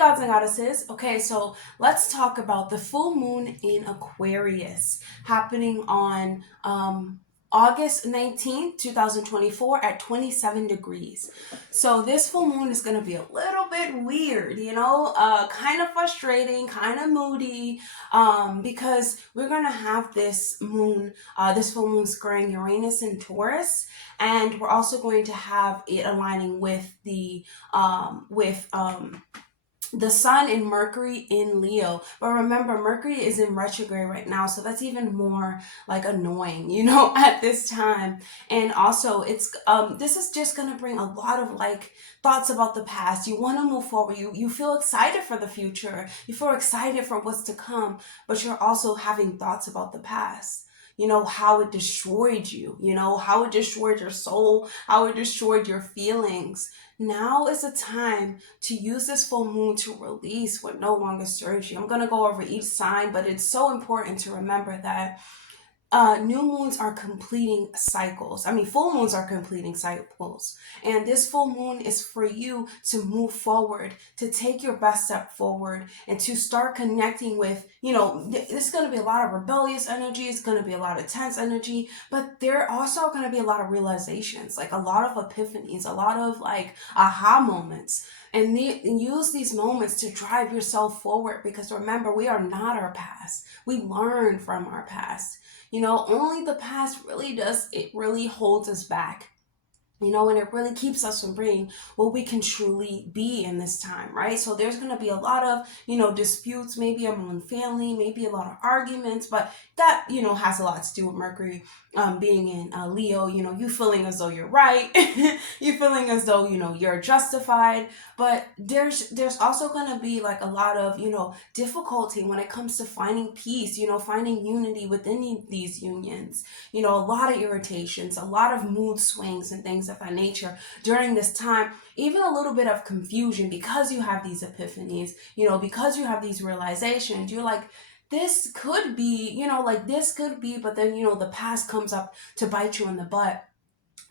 gods and goddesses. Okay, so let's talk about the full moon in Aquarius happening on August 19th, 2024 at 27 degrees. So this full moon is going to be a little bit weird, kind of frustrating, kind of moody, because we're going to have this full moon squaring Uranus in Taurus, and we're also going to have it aligning with the sun and Mercury in Leo. But remember, Mercury is in retrograde right now, so that's even more like annoying, at this time. And also it's this is just gonna bring a lot of like thoughts about the past. You want to move forward, you feel excited for the future, you feel excited for what's to come, but you're also having thoughts about the past. How it destroyed you, how it destroyed your soul, how it destroyed your feelings. Now is the time to use this full moon to release what no longer serves you. I'm going to go over each sign, but it's so important to remember that new moons are completing cycles. Full moons are completing cycles. And this full moon is for you to move forward, to take your best step forward, and to start connecting with, there's going to be a lot of rebellious energy. It's going to be a lot of tense energy, but there are also going to be a lot of realizations, like a lot of epiphanies, a lot of like aha moments. And use these moments to drive yourself forward, because remember, we are not our past. We learn from our past. Only the past really holds us back. And it really keeps us from being what we can truly be in this time, right? So there's going to be a lot of, disputes, maybe among family, maybe a lot of arguments, but that, has a lot to do with Mercury being in Leo. You feeling as though you're right. You feeling as though, you're justified. But there's also going to be like a lot of, difficulty when it comes to finding peace, finding unity within these unions. A lot of irritations, a lot of mood swings and things of that nature during this time. Even a little bit of confusion, because you have these epiphanies, because you have these realizations. You're like, this could be, but then, the past comes up to bite you in the butt.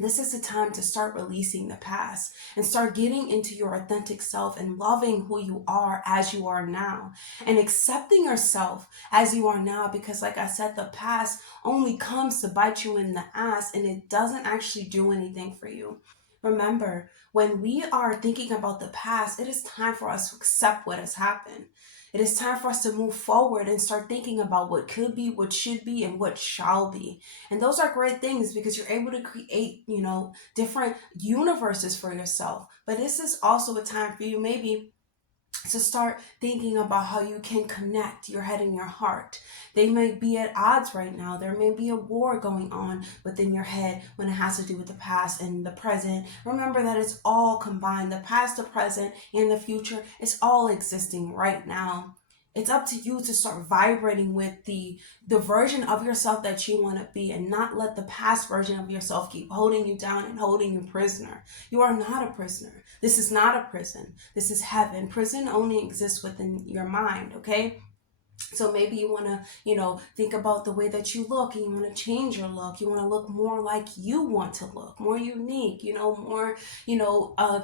This is the time to start releasing the past and start getting into your authentic self and loving who you are as you are now, and accepting yourself as you are now. Because like I said, the past only comes to bite you in the ass, and it doesn't actually do anything for you. Remember, when we are thinking about the past, it is time for us to accept what has happened. It is time for us to move forward and start thinking about what could be, what should be, and what shall be. And those are great things, because you're able to create, different universes for yourself. But this is also a time for you maybe to start thinking about how you can connect your head and your heart. They may be at odds right now. There may be a war going on within your head when it has to do with the past and the present. Remember that it's all combined. The past, the present, and the future is all existing right now. It's up to you to start vibrating with the version of yourself that you want to be, and not let the past version of yourself keep holding you down and holding you prisoner. You are not a prisoner. This is not a prison. This is heaven. Prison only exists within your mind, okay? So maybe you want to, think about the way that you look, and you want to change your look. You want to look more like you want to look, more unique, more,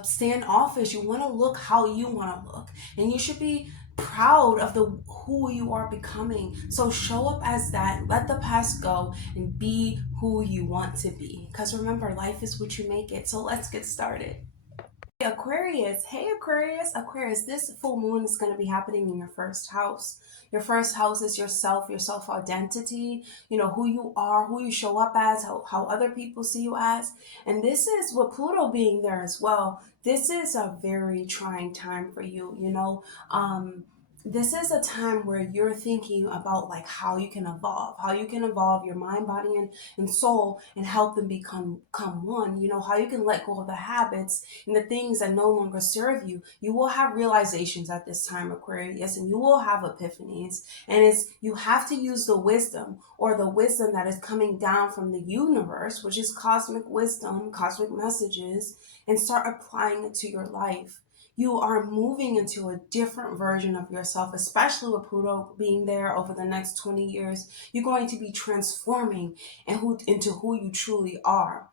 standoffish. You want to look how you want to look, and you should be proud of who you are becoming. So show up as that, let the past go, and be who you want to be. Because remember, life is what you make it. So let's get started. Aquarius. Hey Aquarius, this full moon is going to be happening in your first house. Your first house is yourself, your self-identity, who you are, who you show up as, how other people see you as. And this is, with Pluto being there as well, this is a very trying time for you. This is a time where you're thinking about like how you can evolve your mind, body, and soul, and help them become one. How you can let go of the habits and the things that no longer serve you. You will have realizations at this time, Aquarius, and you will have epiphanies. And you have to use the wisdom that is coming down from the universe, which is cosmic wisdom, cosmic messages, and start applying it to your life. You are moving into a different version of yourself, especially with Pluto being there over the next 20 years. You're going to be transforming into who you truly are.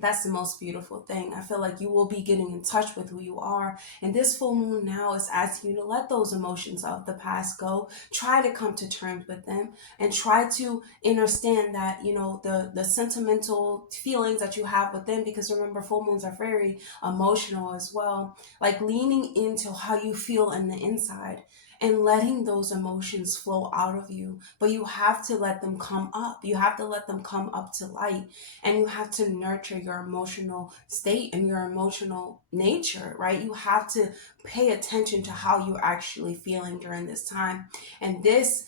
That's the most beautiful thing. I feel like you will be getting in touch with who you are. And this full moon now is asking you to let those emotions of the past go. Try to come to terms with them and try to understand that, the sentimental feelings that you have with them. Because remember, full moons are very emotional as well. Like leaning into how you feel in the inside and letting those emotions flow out of you. But you have to let them come up. You have to let them come up to light, and you have to nurture your emotional state and your emotional nature, right? You have to pay attention to how you're actually feeling during this time. And this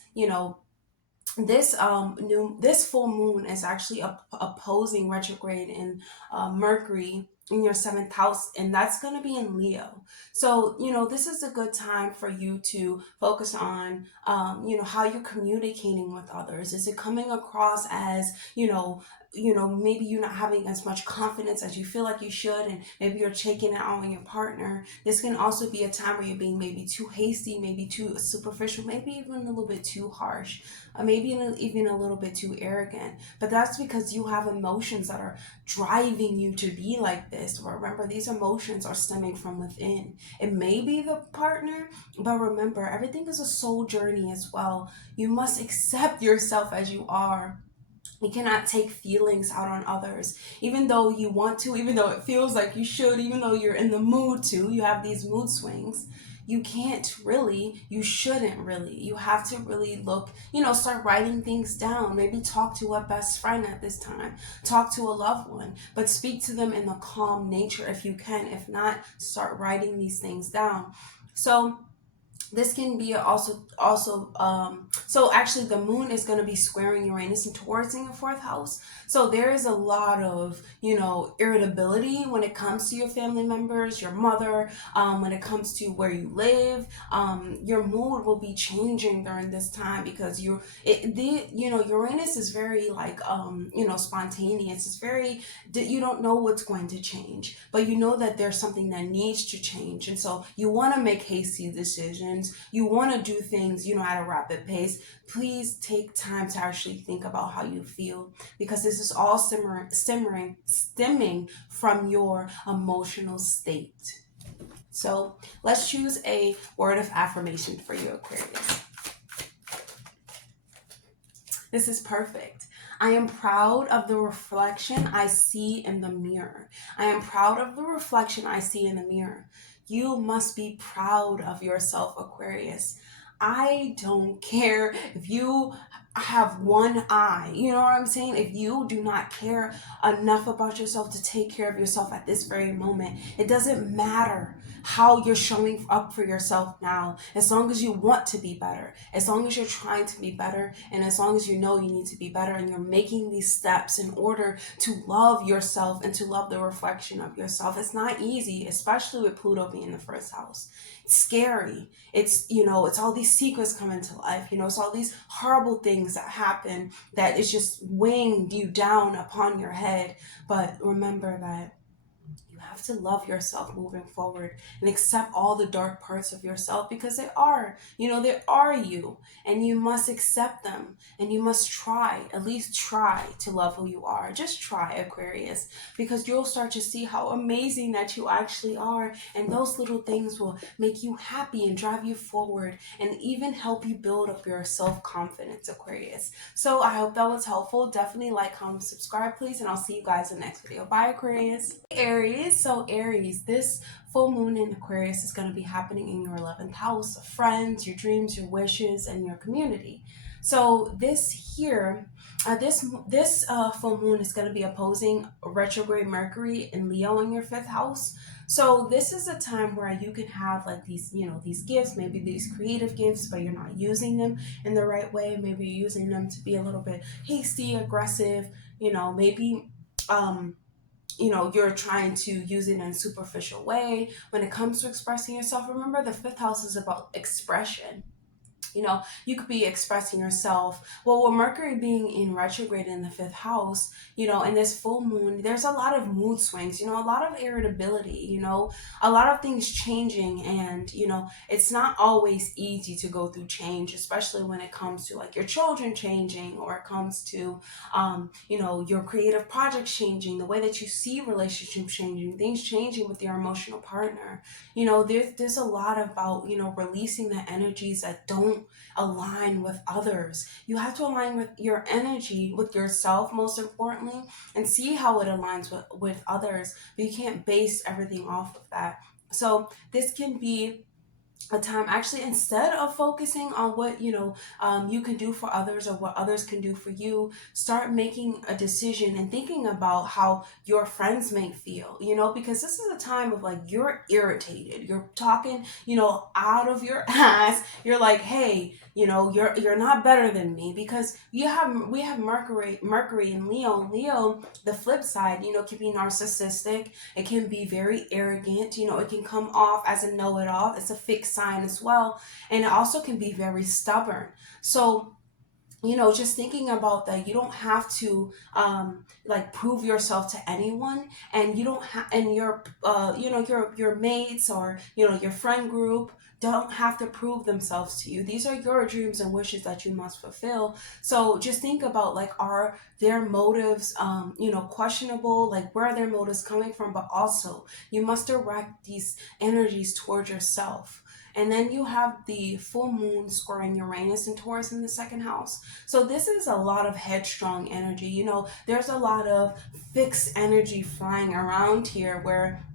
full moon is actually opposing retrograde in Mercury in your seventh house, and that's going to be in Leo. So this is a good time for you to focus on how you're communicating with others. Is it coming across as maybe you're not having as much confidence as you feel like you should, and maybe you're taking it out on your partner? This can also be a time where you're being maybe too hasty, maybe too superficial, maybe even a little bit too harsh, maybe even a little bit too arrogant. But that's because you have emotions that are driving you to be like this. Remember, these emotions are stemming from within. It may be the partner, but remember, everything is a soul journey as well. You must accept yourself as you are. You cannot take feelings out on others, even though you want to, even though it feels like you should, even though you're in the mood to. You have these mood swings. You can't really, you shouldn't really. You have to really look, start writing things down. Maybe talk to a best friend at this time. Talk to a loved one, but speak to them in a calm nature if you can. If not, start writing these things down. So this can be so actually the moon is going to be squaring Uranus and Taurus in your fourth house. So there is a lot of irritability when it comes to your family members, your mother, when it comes to where you live. Your mood will be changing during this time because Uranus is very like spontaneous. It's very, you don't know what's going to change, but you know that there's something that needs to change, and so you want to make hasty decisions. You want to do things, at a rapid pace. Please take time to actually think about how you feel, because this is all stemming from your emotional state. So let's choose a word of affirmation for you, Aquarius. This is perfect. I am proud of the reflection I see in the mirror. I am proud of the reflection I see in the mirror. You must be proud of yourself, Aquarius. I don't care if you have one eye. You know what I'm saying? If you do not care enough about yourself to take care of yourself at this very moment, it doesn't matter how you're showing up for yourself now. As long as you want to be better, as long as you're trying to be better, and as long as you know you need to be better, and you're making these steps in order to love yourself and to love the reflection of yourself. It's not easy, especially with Pluto being in the first house. It's scary. It's all these secrets come into life. It's all these horrible things that happen that is just weighing you down upon your head. But remember that you have to love yourself moving forward and accept all the dark parts of yourself, because they are you, and you must accept them, and you must at least try to love who you are. Just try, Aquarius, because you'll start to see how amazing that you actually are, and those little things will make you happy and drive you forward and even help you build up your self-confidence, Aquarius. So I hope that was helpful. Definitely like, comment, subscribe, please, and I'll see you guys in the next video. Bye, Aquarius. Aries. So Aries, this full moon in Aquarius is going to be happening in your 11th house of friends, your dreams, your wishes, and your community. So this full moon is going to be opposing retrograde Mercury in Leo in your 5th house. So this is a time where you can have like these gifts, maybe these creative gifts, but you're not using them in the right way. Maybe you're using them to be a little bit hasty, aggressive, maybe you're trying to use it in a superficial way when it comes to expressing yourself. Remember, the 5th house is about expression. You could be expressing yourself. Well, with Mercury being in retrograde in the fifth house, in this full moon, there's a lot of mood swings, a lot of irritability, a lot of things changing. And, it's not always easy to go through change, especially when it comes to like your children changing, or it comes to, your creative projects changing, the way that you see relationships changing, things changing with your emotional partner. There's a lot about, releasing the energies that don't align with others. You have to align with your energy, with yourself, most importantly, and see how it aligns with others. But you can't base everything off of that. So this can be a time, actually, instead of focusing on what you can do for others or what others can do for you, start making a decision and thinking about how your friends may feel, because this is a time of like, you're irritated, you're talking out of your ass, you're like, hey, you're not better than me, because we have Mercury in Leo. The flip side, can be narcissistic. It can be very arrogant. It can come off as a know-it-all. It's a fixed sign as well. And it also can be very stubborn. So, just thinking about that, you don't have to like prove yourself to anyone, and you don't have, and your mates, or your friend group don't have to prove themselves to you. These are your dreams and wishes that you must fulfill. So just think about, like, are their motives questionable? Like, where are their motives coming from? But also, you must direct these energies towards yourself. And then you have the full moon squaring Uranus and Taurus in the second house. So this is a lot of headstrong energy. There's a lot of fixed energy flying around here, where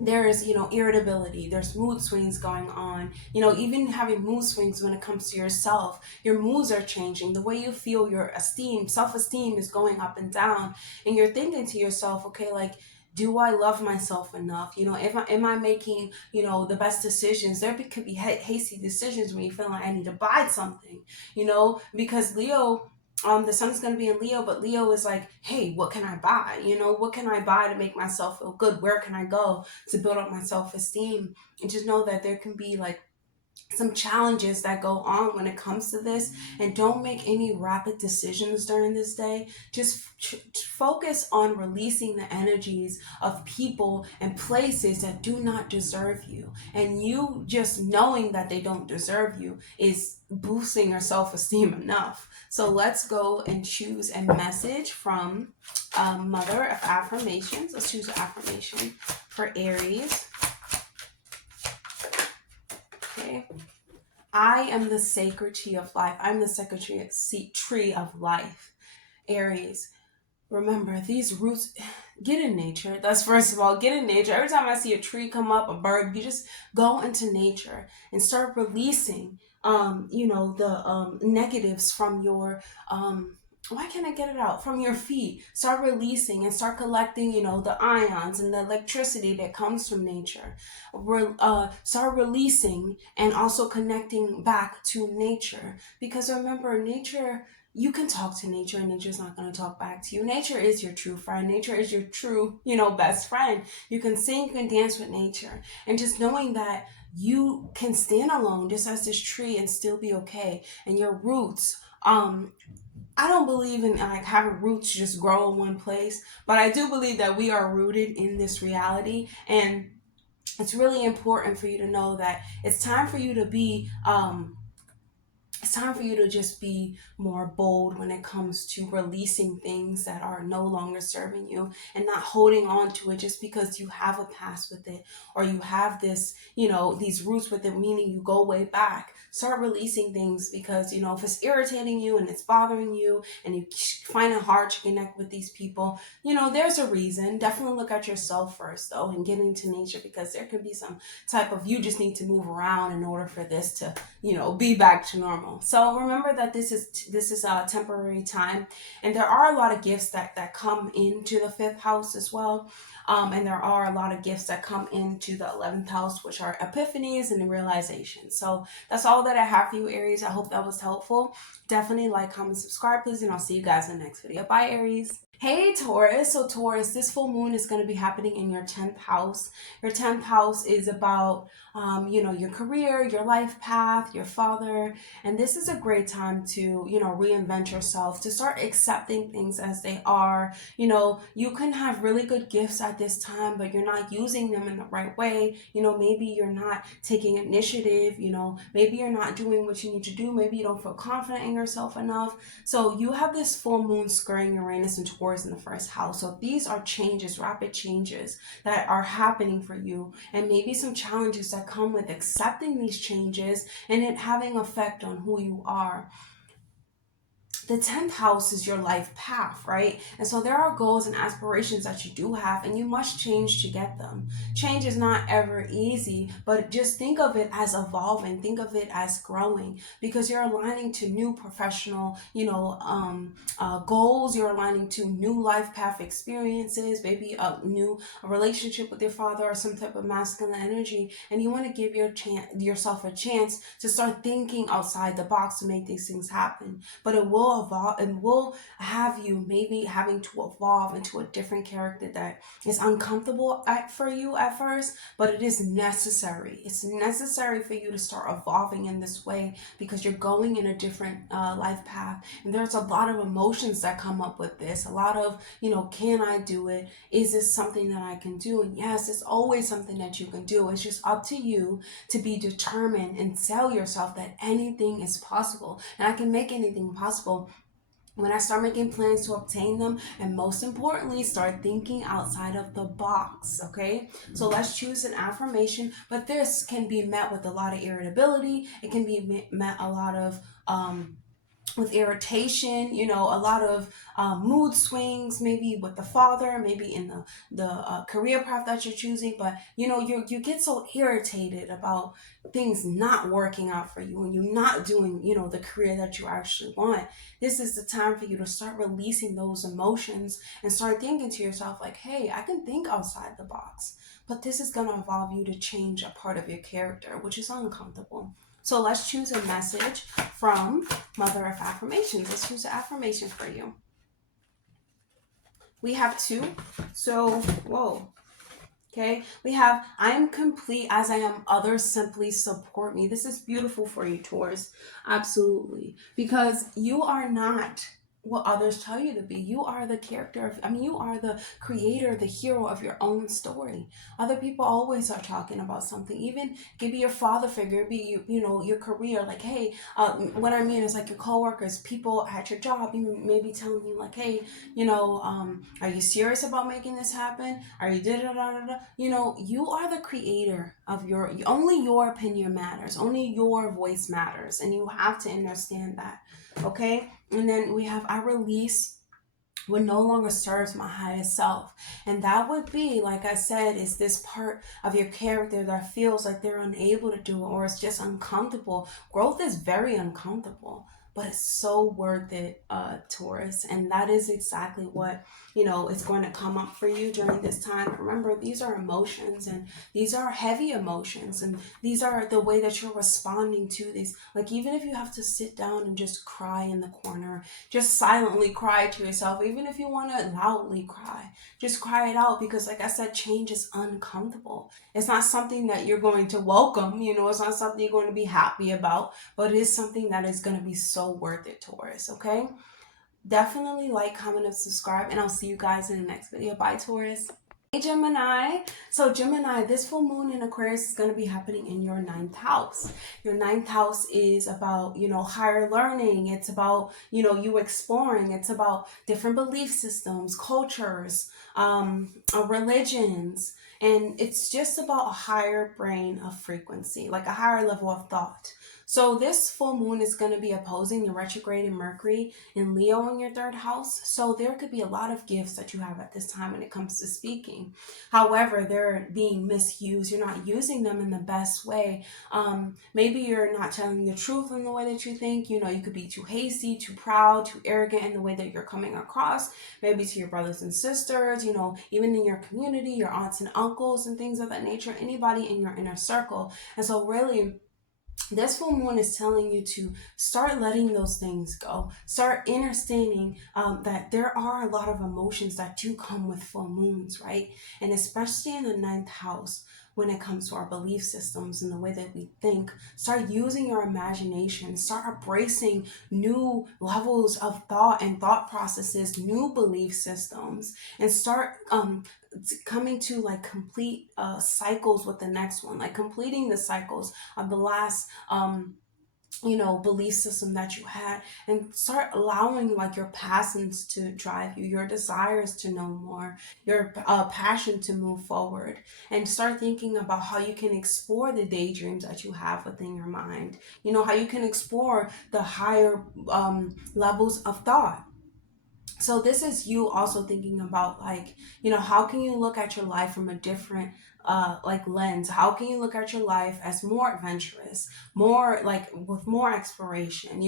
there's irritability, there's mood swings going on, even having mood swings when it comes to yourself. Your moods are changing, the way you feel, your self-esteem is going up and down, and you're thinking to yourself, okay, like, do I love myself enough? Am I making the best decisions? There could be hasty decisions when you feel like, I need to buy something, because Leo, the sun's going to be in Leo, but Leo is like, hey, what can I buy? What can I buy to make myself feel good? Where can I go to build up my self-esteem? And just know that there can be like some challenges that go on when it comes to this. And don't make any rapid decisions during this day. Just focus on releasing the energies of people and places that do not deserve you, and you just knowing that they don't deserve you is boosting your self-esteem enough. So let's go and choose a message from Mother of Affirmations. Let's choose an affirmation for Aries. Okay. I am the sacred tree of life. I'm the sacred tree of life. Aries, remember, these roots, get in nature. That's first of all, get in nature. Every time I see a tree come up, a bird, you just go into nature and start releasing, the negatives from your, why can't I get it out? From your feet. Start releasing and start collecting, the ions and the electricity that comes from nature. Start releasing and also connecting back to nature. Because remember, nature, you can talk to nature and nature's not going to talk back to you. Nature is your true friend. Nature is your true, best friend. You can sing, you can dance with nature. And just knowing that you can stand alone just as this tree and still be okay. And your roots, I don't believe in like having roots just grow in one place, but I do believe that we are rooted in this reality. And it's really important for you to know that it's time for you to be it's time for you to just be more bold when it comes to releasing things that are no longer serving you, and not holding on to it just because you have a past with it, or you have this, these roots with it, meaning you go way back. Start releasing things, because, if it's irritating you and it's bothering you and you find it hard to connect with these people, there's a reason. Definitely look at yourself first, though, and get into nature, because there could be some type of, you just need to move around in order for this to, be back to normal. So remember that this is a temporary time, and there are a lot of gifts that come into the fifth house as well. And there are a lot of gifts that come into the 11th house, which are epiphanies and realizations. So that's all that I have for you, Aries. I hope that was helpful. Definitely like, comment, subscribe, please, and I'll see you guys in the next video. Bye, Aries. Hey, Taurus. So Taurus, this full moon is going to be happening in your 10th house. Your 10th house is about you know, your career, your life path, your father. And this is a great time to, you know, reinvent yourself, to start accepting things as they are. You know, you can have really good gifts at this time, but you're not using them in the right way. You know, maybe you're not taking initiative, you know, maybe you're not doing what you need to do. Maybe you don't feel confident in yourself enough. So you have this full moon squaring Uranus and Taurus in the first house. So these are changes, rapid changes that are happening for you, and maybe some challenges that come with accepting these changes and it having effect on who you are. The 10th house is your life path, right? And so there are goals and aspirations that you do have, and you must change to get them. Change is not ever easy, but just think of it as evolving, think of it as growing, because you're aligning to new professional, goals. You're aligning to new life path experiences, maybe a new relationship with your father or some type of masculine energy, and you want to give yourself a chance to start thinking outside the box to make these things happen. But it will evolve and will have you maybe having to evolve into a different character that is uncomfortable for you at first, but it is necessary. It's necessary for you to start evolving in this way, because you're going in a different life path, and there's a lot of emotions that come up with this. A lot of, you know, can I do it? Is this something that I can do? And yes, it's always something that you can do. It's just up to you to be determined and tell yourself that anything is possible, and I can make anything possible when I start making plans to obtain them, and most importantly, start thinking outside of the box, okay? So let's choose an affirmation, but this can be met with a lot of irritability. It can be met a lot of, with irritation, you know, a lot of mood swings, maybe with the father, maybe in the career path that you're choosing. But you know, you get so irritated about things not working out for you and you not doing, you know, the career that you actually want. This is the time for you to start releasing those emotions and start thinking to yourself like, hey, I can think outside the box, but this is going to involve you to change a part of your character, which is uncomfortable. So let's choose a message from Mother of Affirmations. Let's choose an affirmation for you. We have two. So, whoa. Okay, we have, I am complete as I am, others simply support me. This is beautiful for you, Taurus. Absolutely. Because you are not what others tell you to be. You are the character of, you are the creator, the hero of your own story. Other people always are talking about something. Even could be your father figure, be you know, your career. Like, hey, what I mean is like your coworkers, people at your job, may be telling you like, hey, you know, are you serious about making this happen? Are you da da da da? You know, you are the creator of only your opinion matters, only your voice matters, and you have to understand that. Okay, and then we have, I release what no longer serves my highest self. And that would be, like I said, is this part of your character that feels like they're unable to do it, or it's just uncomfortable. Growth is very uncomfortable, but it's so worth it, Taurus. And that is exactly what, you know, is going to come up for you during this time. Remember, these are emotions, and these are heavy emotions, and these are the way that you're responding to these. Like, even if you have to sit down and just cry in the corner, just silently cry to yourself, even if you want to loudly cry, just cry it out, because like I said, change is uncomfortable. It's not something that you're going to welcome, you know, it's not something you're going to be happy about, but it is something that is going to be so worth it, Taurus. Okay, definitely like, comment, and subscribe, and I'll see you guys in the next video. Bye, Taurus. Hey, Gemini. So Gemini, this full moon in Aquarius is going to be happening in your 9th house. Your 9th house is about, you know, higher learning. It's about, you know, you exploring. It's about different belief systems, cultures, religions. And it's just about a higher brain of frequency, like a higher level of thought. So this full moon is going to be opposing the retrograde in Mercury in Leo in your 3rd house. So there could be a lot of gifts that you have at this time when it comes to speaking. However, they're being misused. You're not using them in the best way. Maybe you're not telling the truth in the way that you think. You know, you could be too hasty, too proud, too arrogant in the way that you're coming across. Maybe to your brothers and sisters, you know, even in your community, your aunts and uncles and things of that nature, anybody in your inner circle. And so really, this full moon is telling you to start letting those things go. Start understanding that there are a lot of emotions that do come with full moons, right? And especially in the 9th house, when it comes to our belief systems and the way that we think. Start using your imagination. Start embracing new levels of thought and thought processes, new belief systems, and start coming to like complete cycles with the next one, like completing the cycles of the last belief system that you had, and start allowing like your passions to drive you, your desires to know more, your passion to move forward, and start thinking about how you can explore the daydreams that you have within your mind, how you can explore the higher levels of thought. So this is you also thinking about like, how can you look at your life from a different like lens? How can you look at your life as more adventurous, more like with more exploration?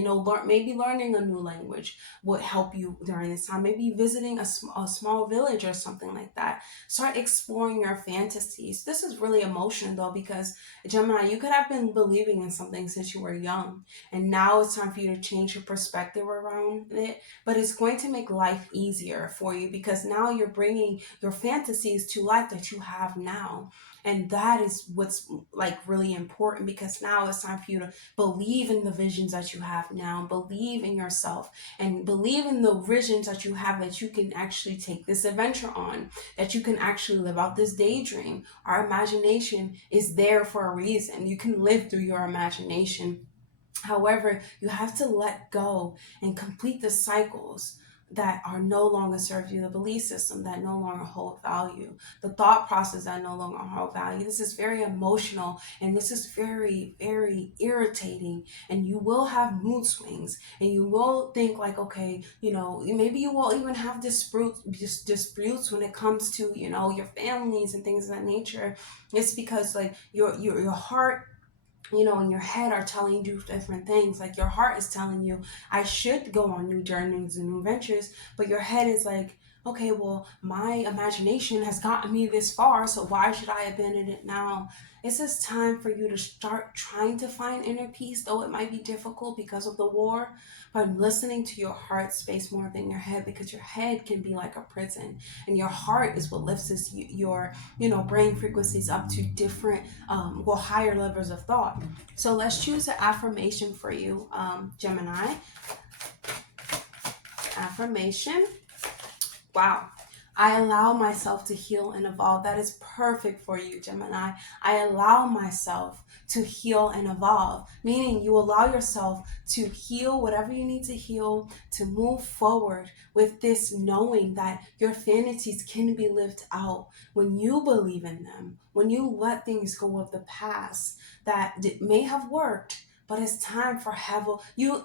Maybe learning a new language would help you during this time. Maybe visiting a small village or something like that. Start exploring your fantasies. This is really emotional though, because Gemini, you could have been believing in something since you were young, and now it's time for you to change your perspective around it. But it's going to make life easier for you, because now you're bringing your fantasies to life that you have now. And that is what's like really important, because now it's time for you to believe in the visions that you have now, believe in yourself, and believe in the visions that you have, that you can actually take this adventure on, that you can actually live out this daydream. Our imagination is there for a reason. You can live through your imagination. However, you have to let go and complete the cycles that are no longer serve you, the belief system that no longer hold value, the thought process that no longer hold value. This is very emotional, and this is very, very irritating, and you will have mood swings, and you will think like, okay, maybe you will even have disputes when it comes to, your families and things of that nature. It's because like your heart, in your head are telling you different things. Like your heart is telling you, I should go on new journeys and new ventures, but your head is like, okay, well, my imagination has gotten me this far, so why should I abandon it now? It's just time for you to start trying to find inner peace, though it might be difficult because of the war, but listening to your heart space more than your head, because your head can be like a prison, and your heart is what lifts your brain frequencies up to different higher levels of thought. So let's choose an affirmation for you, Gemini. Affirmation. Wow. I allow myself to heal and evolve. That is perfect for you, Gemini. I allow myself to heal and evolve, meaning you allow yourself to heal whatever you need to heal, to move forward with this knowing that your fantasies can be lived out when you believe in them, when you let things go of the past that may have worked, but it's time for heaven.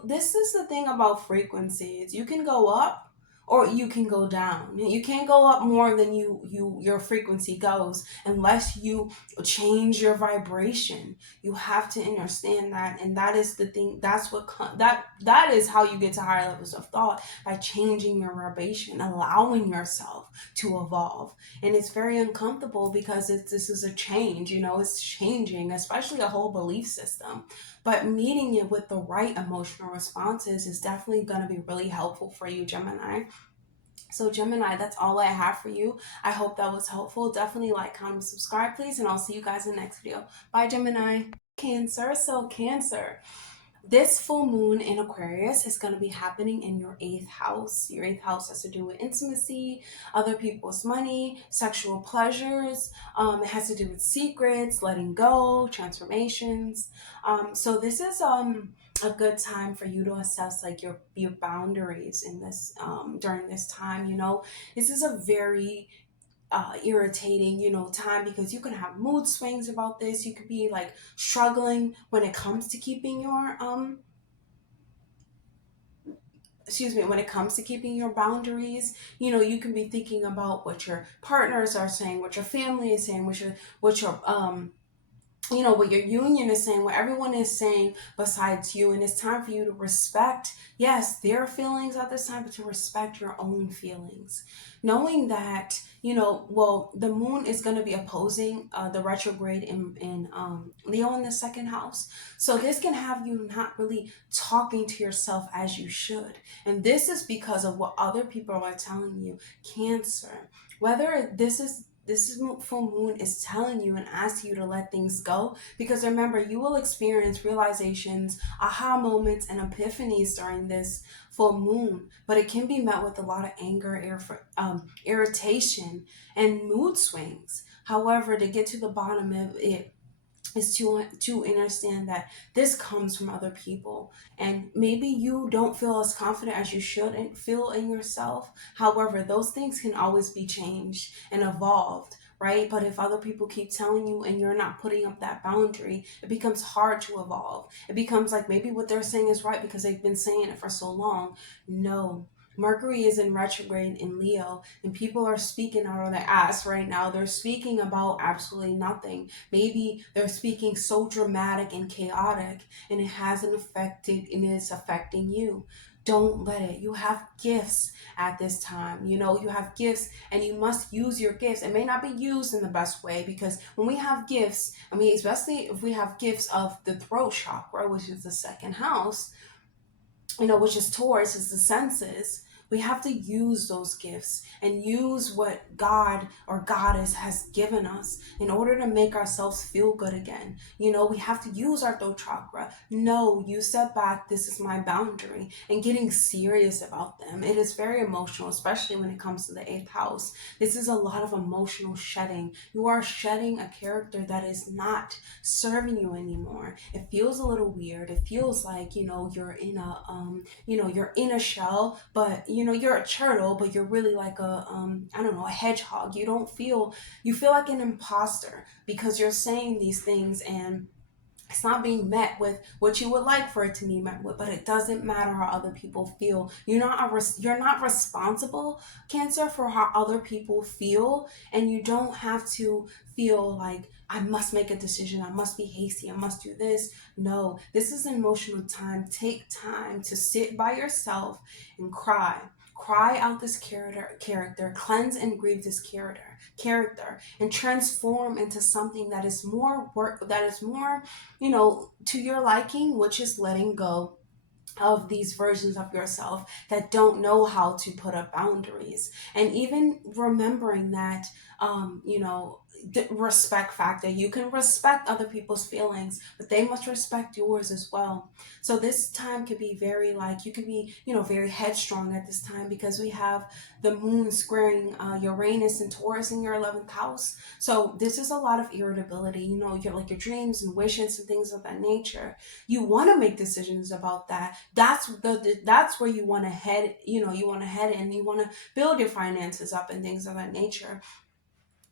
This is the thing about frequencies. You can go up or you can go down. You can't go up more than your frequency goes unless you change your vibration. You have to understand that, and that is the thing. That's what that is how you get to higher levels of thought, by changing your vibration, allowing yourself to evolve. And it's very uncomfortable because this is a change. It's changing, especially a whole belief system. But meeting it with the right emotional responses is definitely going to be really helpful for you, Gemini. So Gemini, that's all I have for you. I hope that was helpful. Definitely like, comment, subscribe, please, and I'll see you guys in the next video. Bye, Gemini. Cancer. So Cancer, this full moon in Aquarius is going to be happening in your 8th house. Your 8th house has to do with intimacy, other people's money, sexual pleasures. It has to do with secrets, letting go, transformations. So this is a good time for you to assess like your boundaries in this during this time. This is a very irritating time, because you can have mood swings about this. You could be like struggling when it comes to keeping your when it comes to keeping your boundaries. You can be thinking about what your partners are saying, what your family is saying, what your what your union is saying, what everyone is saying besides you. And it's time for you to respect, yes, their feelings at this time, but to respect your own feelings. Knowing that, the moon is going to be opposing the retrograde in Leo in the 2nd house. So this can have you not really talking to yourself as you should. And this is because of what other people are telling you. Cancer, whether this is full moon is telling you and asking you to let things go, because remember, you will experience realizations, aha moments, and epiphanies during this full moon, but it can be met with a lot of anger, irritation, and mood swings. However, to get to the bottom of it is to understand that this comes from other people, and maybe you don't feel as confident as you should feel in yourself. However, those things can always be changed and evolved, right? But if other people keep telling you and you're not putting up that boundary, it becomes hard to evolve. It becomes like maybe what they're saying is right because they've been saying it for so long. No, Mercury is in retrograde in Leo, and people are speaking out of their ass right now. They're speaking about absolutely nothing. Maybe they're speaking so dramatic and chaotic, and it hasn't affected, and it's affecting you. Don't let it. You have gifts at this time. You have gifts, and you must use your gifts. It may not be used in the best way, because when we have gifts, I mean, especially if we have gifts of the throat chakra, which is the second house, which is Taurus, is the senses. We have to use those gifts and use what God or Goddess has given us in order to make ourselves feel good again. We have to use our throat chakra. No, you step back, this is my boundary, and getting serious about them. It is very emotional, especially when it comes to the 8th house. This is a lot of emotional shedding. You are shedding a character that is not serving you anymore. It feels a little weird. It feels like, you're in a, you're in a shell, but you're a turtle, but you're really like a I don't know, a hedgehog. You feel like an imposter because you're saying these things and it's not being met with what you would like for it to be met with. But it doesn't matter how other people feel. You're not responsible, Cancer, for how other people feel, and you don't have to feel like I must make a decision, I must be hasty, I must do this. No, this is an emotional time. Take time to sit by yourself and cry out this character, cleanse and grieve this character, and transform into something that is more to your liking, which is letting go of these versions of yourself that don't know how to put up boundaries. And even remembering that the respect factor. You can respect other people's feelings, but they must respect yours as well. So this time could be very, like, you could be very headstrong at this time, because we have the moon squaring Uranus and Taurus in your 11th house. So this is a lot of irritability, your dreams and wishes and things of that nature. You want to make decisions about that. That's where you want to head. You want to head, and you want to build your finances up and things of that nature.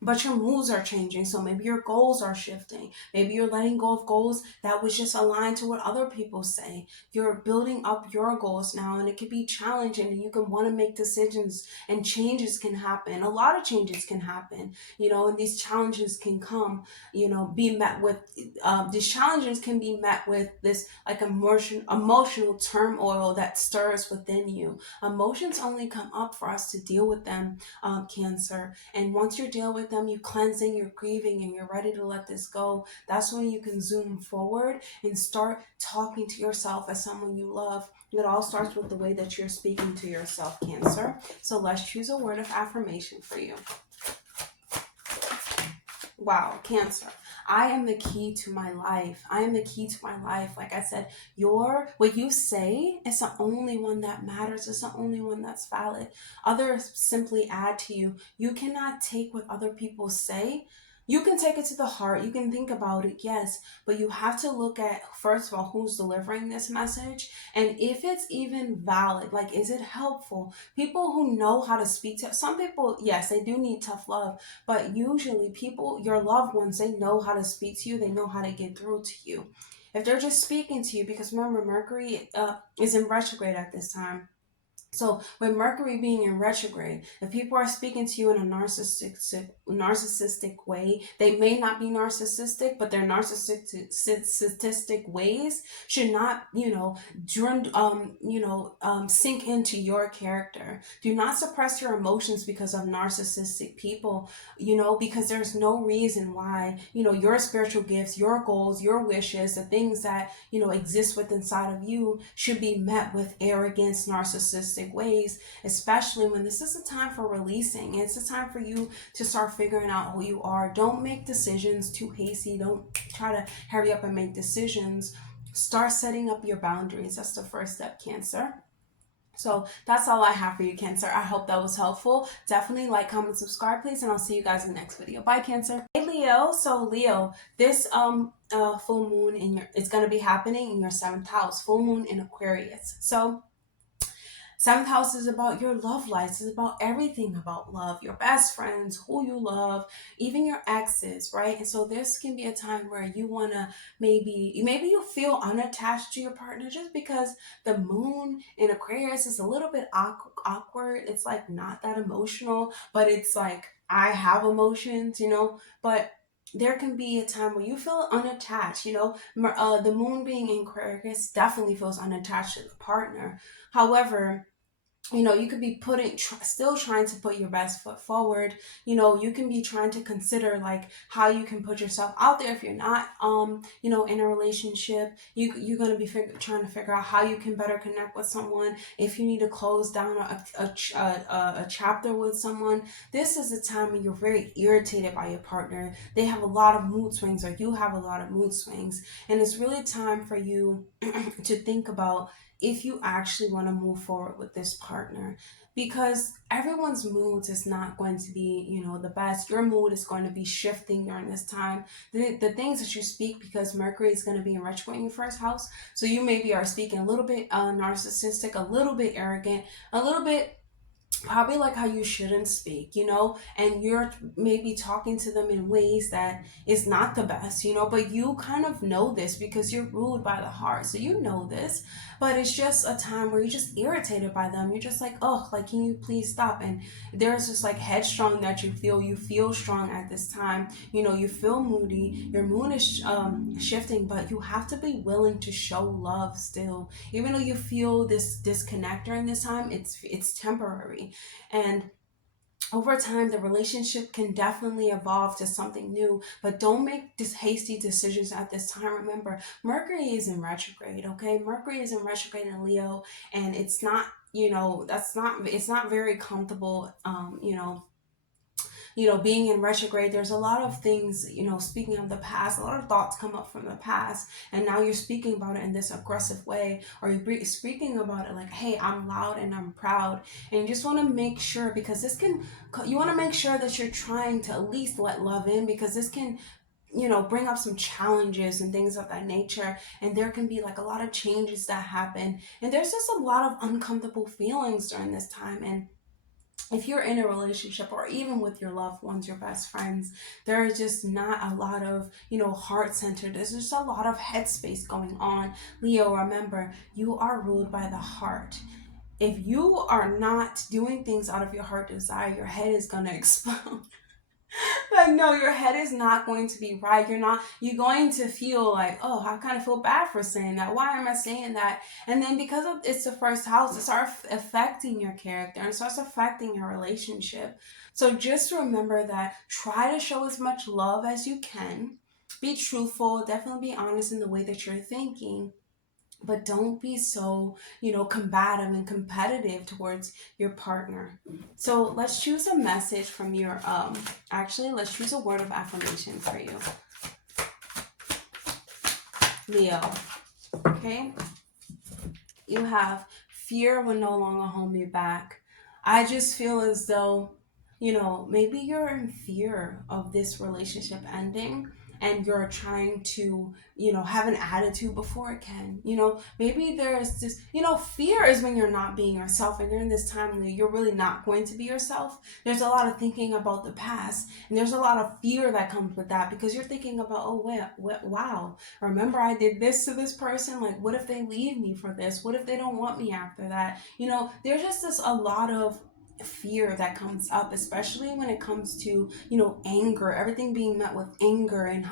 But your moves are changing, so maybe your goals are shifting. Maybe you're letting go of goals that was just aligned to what other people say. You're building up your goals now, and it can be challenging, and you can want to make decisions, and changes can happen. A lot of changes can happen, and these challenges can come, be met with, these challenges can be met with this, like, emotional turmoil that stirs within you. Emotions only come up for us to deal with them, Cancer. And once you deal with them, you're cleansing, you're grieving, and you're ready to let this go. That's when you can zoom forward and start talking to yourself as someone you love. It all starts with the way that you're speaking to yourself, Cancer. So let's choose a word of affirmation for you. Wow, Cancer. I am the key to my life. I am the key to my life. Like I said, what you say is the only one that matters. It's the only one that's valid. Others simply add to you. You cannot take what other people say. You can take it to the heart. You can think about it, yes. But you have to look at, first of all, who's delivering this message. And if it's even valid, like, is it helpful? People who know how to speak to, some people, yes, they do need tough love. But usually people, your loved ones, they know how to speak to you. They know how to get through to you. If they're just speaking to you, because remember, Mercury is in retrograde at this time. So with Mercury being in retrograde, if people are speaking to you in a narcissistic way, they may not be narcissistic, but their narcissistic ways should not, sink into your character. Do not suppress your emotions because of narcissistic people, because there's no reason why, your spiritual gifts, your goals, your wishes, the things that, exist within inside of you should be met with arrogance, narcissistic drastic ways, especially when this is a time for releasing. It's a time for you to start figuring out who you are. Don't make decisions too hasty. Don't try to hurry up and make decisions. Start setting up your boundaries. That's the first step, Cancer. So that's all I have for you, Cancer. I hope that was helpful. Definitely like, comment, subscribe, please, and I'll see you guys in the next video. Bye, Cancer. Hey, Leo. So Leo, this full moon in your it's gonna be happening in your 7th house. Full moon in Aquarius. So 7th house is about your love life. It's about everything about love, your best friends, who you love, even your exes, right? And so this can be a time where you want to maybe you feel unattached to your partner just because the moon in Aquarius is a little bit awkward. It's like not that emotional, but it's like I have emotions, but there can be a time where you feel unattached, the moon being in Aquarius definitely feels unattached to the partner. However, you could be still trying to put your best foot forward. You can be trying to consider like how you can put yourself out there if you're not, in a relationship. You're going to be trying to figure out how you can better connect with someone. If you need to close down a chapter with someone, this is a time when you're very irritated by your partner. They have a lot of mood swings, or you have a lot of mood swings. And it's really time for you to think about if you actually want to move forward with this partner, because everyone's moods is not going to be the best. Your mood is going to be shifting during this time. The things that you speak, because Mercury is going to be in retrograde in your 1st house, so you maybe are speaking a little bit narcissistic, a little bit arrogant, a little bit probably like how you shouldn't speak, and you're maybe talking to them in ways that is not the best, but you kind of know this because you're ruled by the heart. So you know this, but it's just a time where you're just irritated by them. You're just like, oh, like, can you please stop? And there's just like headstrong that you feel strong at this time. You feel moody. Your mood is shifting, but you have to be willing to show love still. Even though you feel this disconnect during this time, it's temporary. And over time, the relationship can definitely evolve to something new, but don't make hasty decisions at this time. Remember, Mercury is in retrograde, okay? Mercury is in retrograde in Leo, and it's not, it's not very comfortable, being in retrograde. There's a lot of things, speaking of the past, a lot of thoughts come up from the past, and now you're speaking about it in this aggressive way, or you're speaking about it like, hey, I'm loud and I'm proud. And you just want to make sure, because you want to make sure that you're trying to at least let love in, because this can bring up some challenges and things of that nature. And there can be like a lot of changes that happen, and there's just a lot of uncomfortable feelings during this time. And if you're in a relationship, or even with your loved ones, your best friends, there is just not a lot of, heart centered. There's just a lot of headspace going on. Leo, remember, you are ruled by the heart. If you are not doing things out of your heart desire, your head is going to explode. Like, no, your head is not going to be right. You're going to feel like, oh, I kind of feel bad for saying that. Why am I saying that? And then because it's the 1st house, it starts affecting your character and starts affecting your relationship. So just remember that. Try to show as much love as you can. Be truthful. Definitely be honest in the way that you're thinking. But don't be so, combative and competitive towards your partner. So let's choose a message from your, let's choose a word of affirmation for you. Leo, okay? You have fear will no longer hold me back. I just feel as though, maybe you're in fear of this relationship ending, and you're trying to, have an attitude before it can. Maybe there's this, fear is when you're not being yourself, and during this time when you're really not going to be yourself. There's a lot of thinking about the past, and there's a lot of fear that comes with that, because you're thinking about, oh, wow, remember I did this to this person? Like, what if they leave me for this? What if they don't want me after that? There's just a lot of fear that comes up, especially when it comes to anger, everything being met with anger and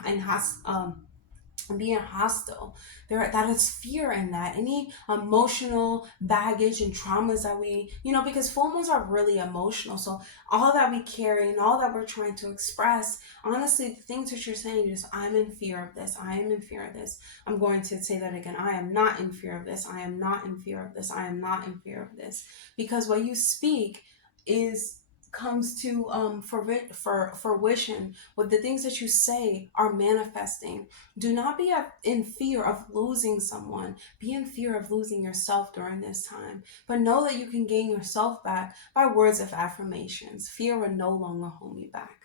being hostile. That is fear in that. Any emotional baggage and traumas that we, because full moons are really emotional. So all that we carry and all that we're trying to express, honestly, the things that you're saying, just I'm in fear of this. I am in fear of this. I'm going to say that again. I am not in fear of this. I am not in fear of this. I am not in fear of this. Because what you speak is comes to for fruition. What the things that you say are manifesting. Do not be in fear of losing someone. Be in fear of losing yourself during this time. But know that you can gain yourself back by words of affirmations. Fear will no longer hold me back.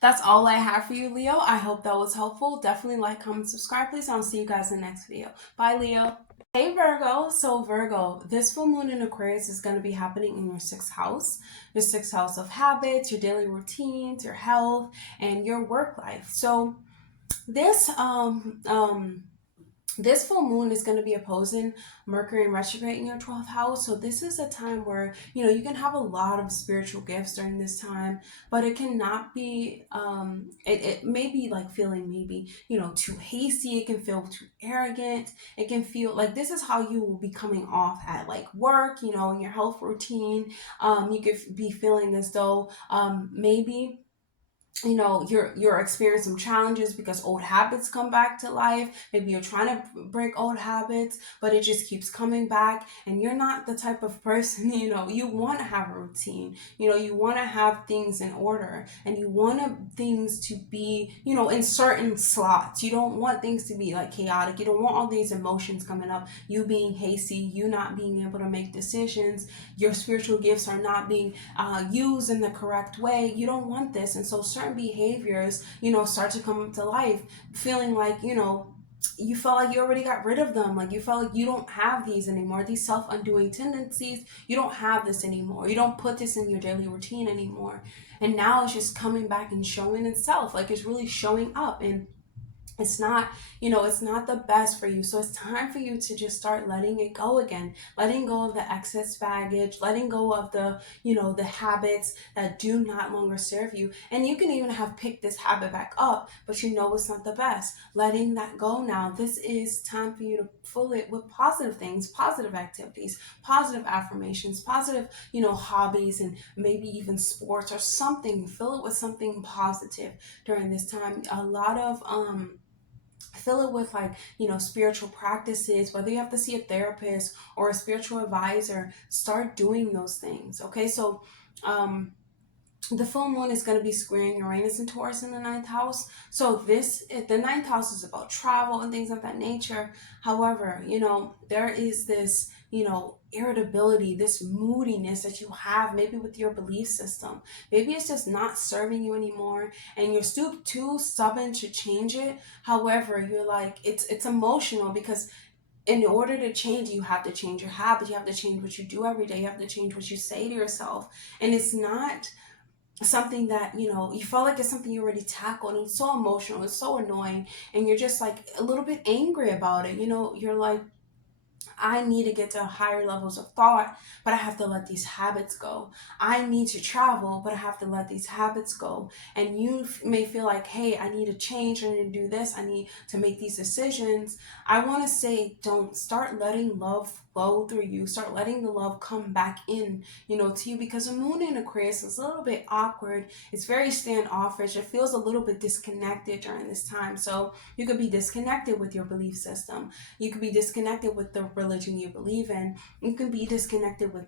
That's all I have for you, Leo. I hope that was helpful. Definitely like, comment, subscribe, please. I'll see you guys in the next video. Bye, Leo. Hey Virgo, so Virgo, this full moon in Aquarius is going to be happening in your 6th house, your 6th house of habits, your daily routines, your health, and your work life. So this this full moon is going to be opposing Mercury in retrograde in your 12th house. So this is a time where, you can have a lot of spiritual gifts during this time, but it cannot be, it may be like feeling maybe, too hasty. It can feel too arrogant. It can feel like this is how you will be coming off at like work, in your health routine. You could be feeling as though maybe you're experiencing some challenges because old habits come back to life. Maybe you're trying to break old habits, but it just keeps coming back, and you're not the type of person, you want to have a routine, you want to have things in order, and you want things to be, in certain slots. You don't want things to be like chaotic. You don't want all these emotions coming up, you being hasty, you not being able to make decisions, your spiritual gifts are not being used in the correct way. You don't want this. And so certain behaviors, start to come to life, feeling like, you felt like you already got rid of them. Like you felt like you don't have these anymore. These self-undoing tendencies, you don't have this anymore. You don't put this in your daily routine anymore. And now it's just coming back and showing itself. Like it's really showing up. And it's not, it's not the best for you. So it's time for you to just start letting it go again, letting go of the excess baggage, letting go of the, the habits that do not longer serve you. And you can even have picked this habit back up, but it's not the best. Letting that go now. This is time for you to fill it with positive things, positive activities, positive affirmations, positive, hobbies, and maybe even sports or something. Fill it with something positive during this time. A lot of, fill it with like, spiritual practices. Whether you have to see a therapist or a spiritual advisor, start doing those things. Okay, so the full moon is going to be squaring Uranus and Taurus in the 9th house. So the 9th house is about travel and things of that nature. However, there is this, irritability, this moodiness that you have maybe with your belief system. Maybe it's just not serving you anymore and you're still too stubborn to change it. However, you're like, it's emotional because in order to change, you have to change your habits. You have to change what you do every day. You have to change what you say to yourself. And it's not something that you felt like it's something you already tackled, and it's so emotional, it's so annoying, and you're just like a little bit angry about it. You're like, I need to get to higher levels of thought, but I have to let these habits go. I need to travel, but I have to let these habits go. And you may feel like, hey, I need to change, I need to do this, I need to make these decisions. I want to say, don't. Start letting love flow through you. Start letting the love come back in, to you, because the moon in Aquarius is a little bit awkward. It's very standoffish. It feels a little bit disconnected during this time. So you could be disconnected with your belief system. You could be disconnected with the religion you believe in. You can be disconnected with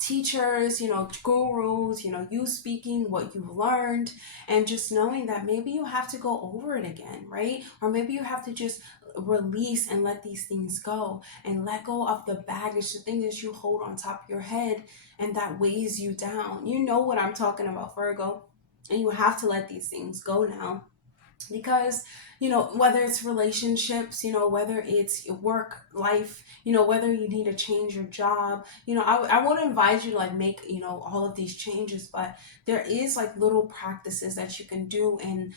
teachers, gurus, you speaking what you've learned, and just knowing that maybe you have to go over it again, right? Or maybe you have to just release and let these things go, and let go of the baggage, the things that you hold on top of your head and that weighs you down. You know what I'm talking about, Virgo. And you have to let these things go now. Because whether it's relationships, whether it's your work life, whether you need to change your job, I would advise you to like make all of these changes, but there is like little practices that you can do, and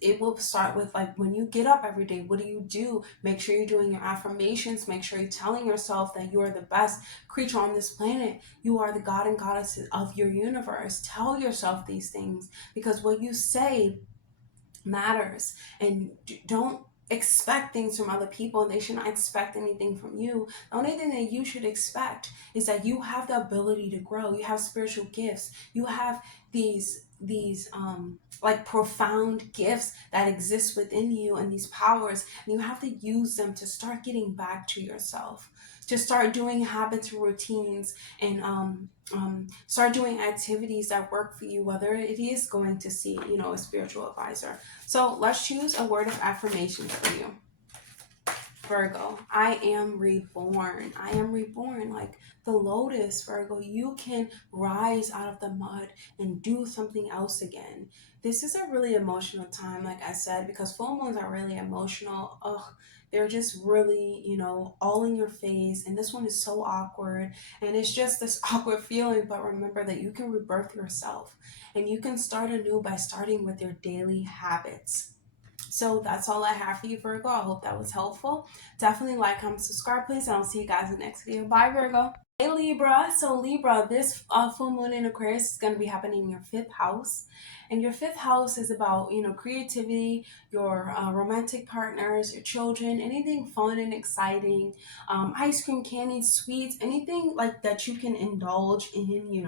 it will start with like, when you get up every day, what do? Make sure you're doing your affirmations. Make sure you're telling yourself that you are the best creature on this planet. You are the god and goddess of your universe. Tell yourself these things, because what you say matters. And don't expect things from other people, and they should not expect anything from you. The only thing that you should expect is that you have the ability to grow. You have spiritual gifts. You have these like profound gifts that exist within you, and these powers, and you have to use them to start getting back to yourself, to start doing habits and routines, and start doing activities that work for you, whether it is going to see, a spiritual advisor. So let's choose a word of affirmation for you. Virgo, I am reborn. I am reborn. Like the lotus, Virgo, you can rise out of the mud and do something else again. This is a really emotional time, like I said, because full moons are really emotional. Ugh, they're just really, all in your face. And this one is so awkward. And it's just this awkward feeling. But remember that you can rebirth yourself, and you can start anew by starting with your daily habits. So that's all I have for you, Virgo. I hope that was helpful. Definitely like, comment, subscribe, please, and I'll see you guys in the next video. Bye, Virgo. Hey, Libra. So, Libra, this full moon in Aquarius is going to be happening in your fifth house. And your fifth house is about, creativity, your romantic partners, your children, anything fun and exciting, ice cream, candy, sweets, anything like that you can indulge in,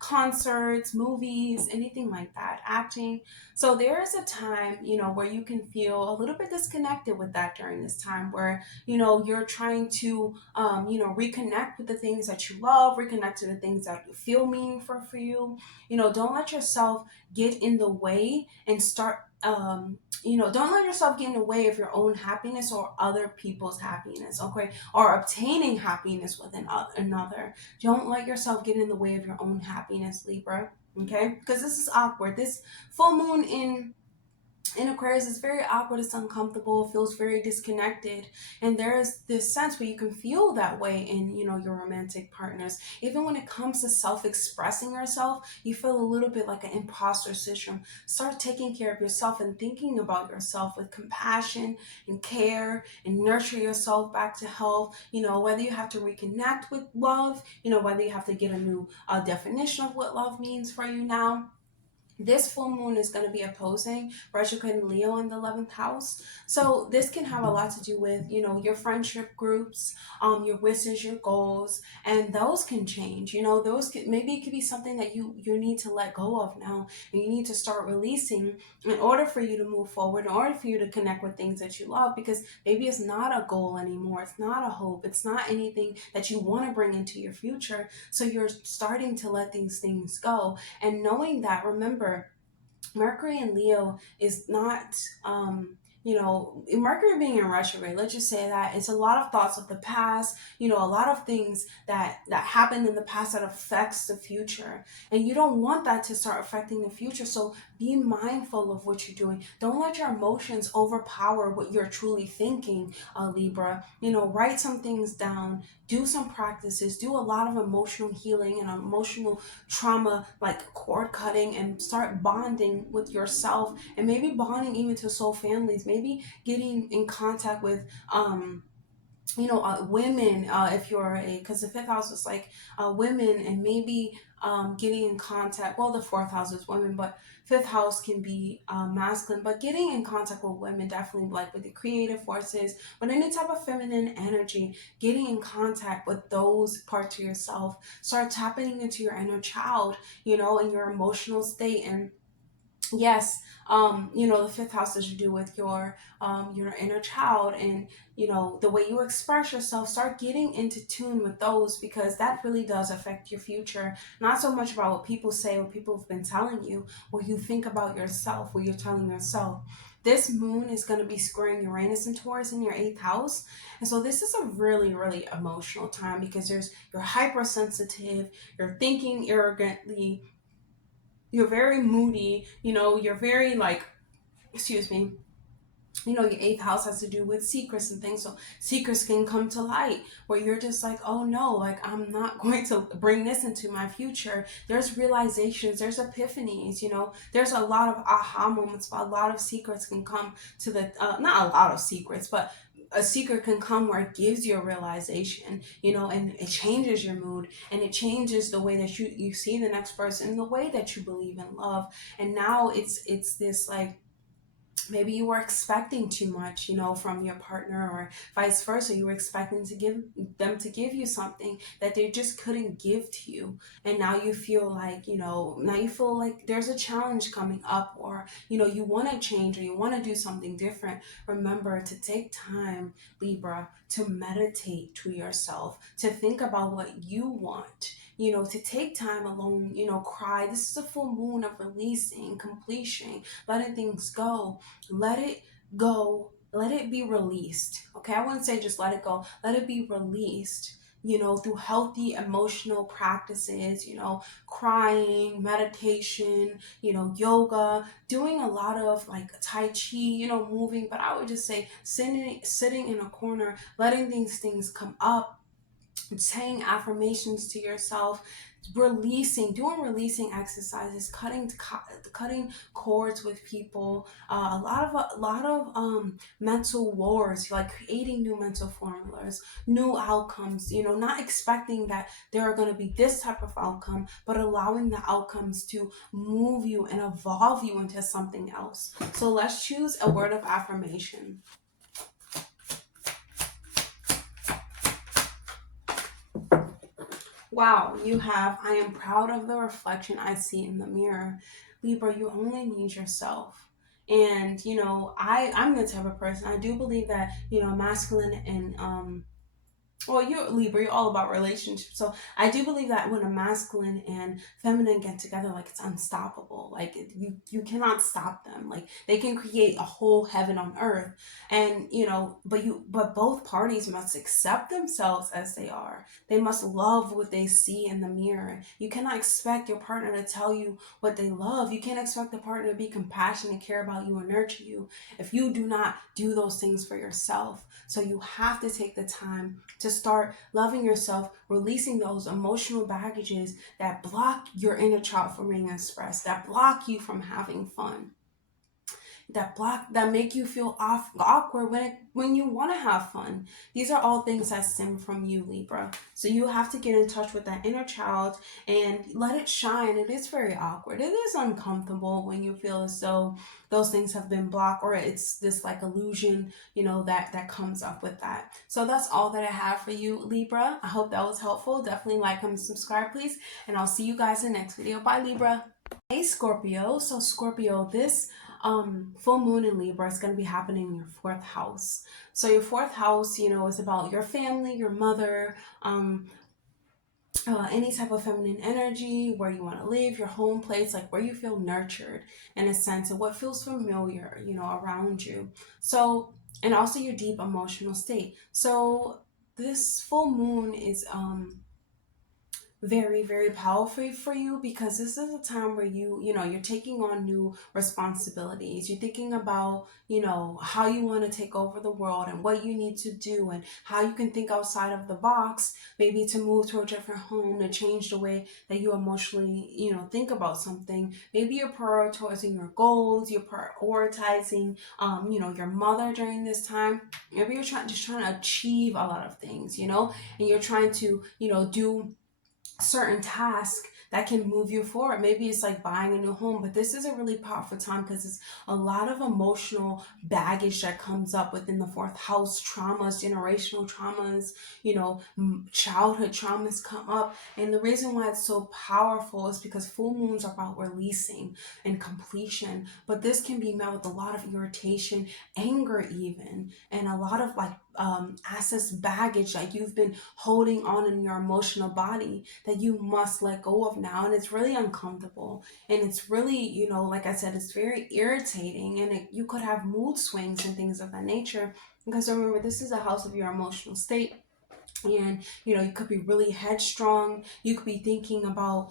concerts, movies, anything like that, acting. So there is a time, where you can feel a little bit disconnected with that during this time, where, you're trying to, reconnect with the things that you love, reconnect to the things that feel meaningful for you. Don't let yourself get in the way and start, don't let yourself get in the way of your own happiness or other people's happiness, okay? Or obtaining happiness with another. Don't let yourself get in the way of your own happiness, Libra. Okay, because this is awkward. This full moon in Aquarius is very awkward, it's uncomfortable, feels very disconnected. And there's this sense where you can feel that way in, your romantic partners. Even when it comes to self-expressing yourself, you feel a little bit like an imposter syndrome. Start taking care of yourself and thinking about yourself with compassion and care, and nurture yourself back to health. Whether you have to reconnect with love, whether you have to get a new definition of what love means for you now. This full moon is going to be opposing retrograde Leo in the 11th house. So this can have a lot to do with, your friendship groups, your wishes, your goals, and those can change. Those can, maybe it could be something that you need to let go of now, and you need to start releasing in order for you to move forward, in order for you to connect with things that you love, because maybe it's not a goal anymore. It's not a hope. It's not anything that you want to bring into your future. So you're starting to let these things go. And knowing that, remember, Mercury in Leo is not, Mercury being in retrograde, let's just say that it's a lot of thoughts of the past, a lot of things that happened in the past that affects the future. And you don't want that to start affecting the future. So be mindful of what you're doing. Don't let your emotions overpower what you're truly thinking, Libra. Write some things down, do some practices, do a lot of emotional healing and emotional trauma, like cord cutting, and start bonding with yourself, and maybe bonding even to soul families, maybe getting in contact with women, if you're because the fifth house is like women, and maybe getting in contact, well, the fourth house is women, but fifth house can be masculine, but getting in contact with women, definitely like with the creative forces, with any type of feminine energy, getting in contact with those parts of yourself. Start tapping into your inner child, and your emotional state. And yes, the fifth house has to do with your inner child, and the way you express yourself. Start getting into tune with those, because that really does affect your future. Not so much about what people say, what people have been telling you, what you think about yourself, what you're telling yourself. This moon is going to be squaring Uranus and Taurus in your 8th house. And so this is a really, really emotional time, because you're hypersensitive, you're thinking arrogantly, you're very moody, you're very like, excuse me, your 8th house has to do with secrets and things. So secrets can come to light where you're just like, oh no, like I'm not going to bring this into my future. There's realizations, there's epiphanies, there's a lot of aha moments, but a lot of secrets can come to the, not a lot of secrets, but a secret can come where it gives you a realization, and it changes your mood, and it changes the way that you see the next person, and the way that you believe in love. And now it's this like, Maybe you were expecting too much, from your partner, or vice versa. You were expecting to give them to give you something that they just couldn't give to you. And now you feel like, there's a challenge coming up, or, you want to change, or you want to do something different. Remember to take time, Libra, to meditate to yourself, to think about what you want. To take time alone, cry. This is a full moon of releasing, completion, letting things go. Let it go. Let it be released. Okay, I wouldn't say just let it go. Let it be released, through healthy emotional practices, crying, meditation, yoga, doing a lot of like Tai Chi, moving. But I would just say sitting in a corner, letting these things come up, saying affirmations to yourself, doing releasing exercises, cutting cords with people, a lot of mental wars, like creating new mental formulas, new outcomes, not expecting that there are going to be this type of outcome, but allowing the outcomes to move you and evolve you into something else. So let's choose a word of affirmation. Wow, you have, I am proud of the reflection I see in the mirror. Libra, you only need yourself. And, I'm the type of person, I do believe that, masculine and well, you're Libra, you're all about relationships. So I do believe that when a masculine and feminine get together, like, it's unstoppable. Like, you cannot stop them. Like, they can create a whole heaven on earth. And, but both parties must accept themselves as they are. They must love what they see in the mirror. You cannot expect your partner to tell you what they love. You can't expect the partner to be compassionate, care about you, and nurture you if you do not do those things for yourself. So you have to take the time to start loving yourself, releasing those emotional baggages that block your inner child from being expressed, that block you from having fun, that make you feel awkward when you want to have fun. These are all things that stem from you, Libra. So you have to get in touch with that inner child and let it shine. It is very awkward. It is uncomfortable when you feel as though those things have been blocked, or it's this like illusion, that comes up with that. So that's all that I have for you, Libra. I hope that was helpful. Definitely like, comment, subscribe, please. And I'll see you guys in the next video. Bye, Libra. Hey, Scorpio. So Scorpio, this full moon in Libra is going to be happening in your fourth house. So your fourth house, is about your family, your mother, any type of feminine energy, where you want to live, your home place, like where you feel nurtured in a sense, of what feels familiar, around you. So, and also your deep emotional state. So this full moon is very, very powerful for you, because this is a time where you're taking on new responsibilities. You're thinking about, how you want to take over the world, and what you need to do, and how you can think outside of the box, maybe to move to a different home, to change the way that you emotionally, think about something. Maybe you're prioritizing your goals, you're prioritizing, your mother during this time. Maybe you're trying to achieve a lot of things, and you're trying to, do certain task that can move you forward. Maybe it's like buying a new home, but this is a really powerful time because it's a lot of emotional baggage that comes up within the fourth house. Traumas, generational traumas, childhood traumas come up. And the reason why it's so powerful is because full moons are about releasing and completion, but this can be met with a lot of irritation, anger even, and a lot of like excess baggage that you've been holding on in your emotional body that you must let go of now. And it's really uncomfortable, and it's really, like I said, it's very irritating, and you could have mood swings and things of that nature, because remember, this is a house of your emotional state. And you could be really headstrong. You could be thinking about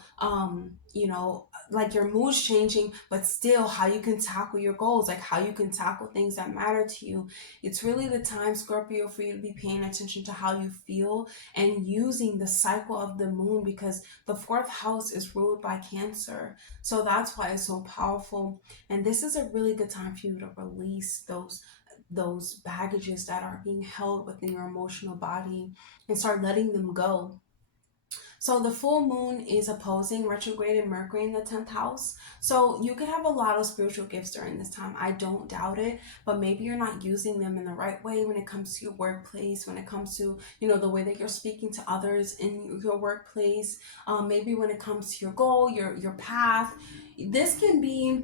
like your mood's changing, but still how you can tackle your goals, like how you can tackle things that matter to you. It's really the time, Scorpio, for you to be paying attention to how you feel and using the cycle of the moon, because the fourth house is ruled by Cancer. So that's why it's so powerful. And this is a really good time for you to release those baggages that are being held within your emotional body and start letting them go. So the full moon is opposing retrograde Mercury in the 10th house. So you could have a lot of spiritual gifts during this time. I don't doubt it, but maybe you're not using them in the right way when it comes to your workplace, when it comes to, the way that you're speaking to others in your workplace, maybe when it comes to your goal, your path. This can be,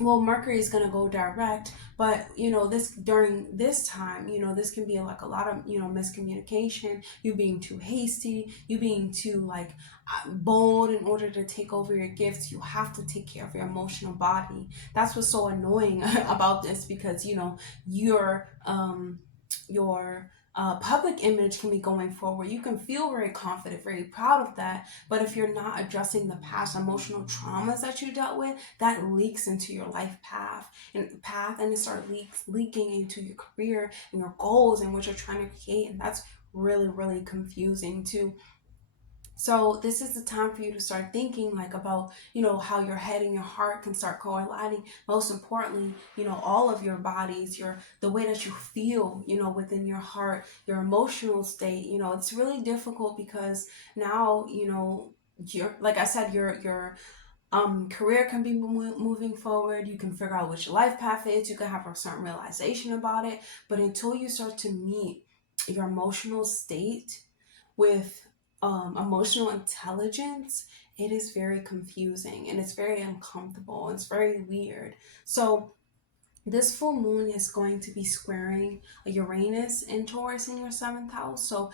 well, Mercury is going to go direct, but this during this time, this can be like a lot of miscommunication, you being too hasty, you being too like bold in order to take over your gifts. You have to take care of your emotional body. That's what's so annoying about this, because your public image can be going forward. You can feel very confident, very proud of that. But if you're not addressing the past emotional traumas that you dealt with, that leaks into your life path, and it starts leaking into your career and your goals and what you're trying to create. And that's really, really confusing too. So this is the time for you to start thinking like about, how your head and your heart can start co-aligning. Most importantly, all of your bodies, the way that you feel, within your heart, your emotional state. It's really difficult because now, you're, like I said, your career can be moving forward. You can figure out which life path is. You can have a certain realization about it. But until you start to meet your emotional state with emotional intelligence, it is very confusing and it's very uncomfortable. It's very weird. So this full moon is going to be squaring Uranus and Taurus in your 7th house. So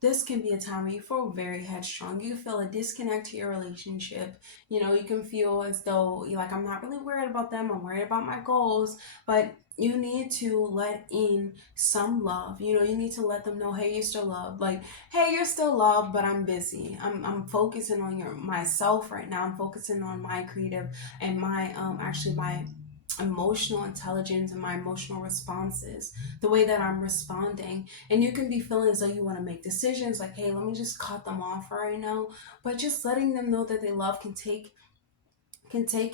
this can be a time where you feel very headstrong. You feel a disconnect to your relationship. You can feel as though you're like, I'm not really worried about them. I'm worried about my goals. But you need to let in some love. You need to let them know, hey, you're still loved. Like, hey, you're still loved, but I'm busy. I'm focusing on myself right now. I'm focusing on my creative and my my emotional intelligence and my emotional responses, the way that I'm responding. And you can be feeling as though you want to make decisions like, hey, let me just cut them off right now. But just letting them know that they love can take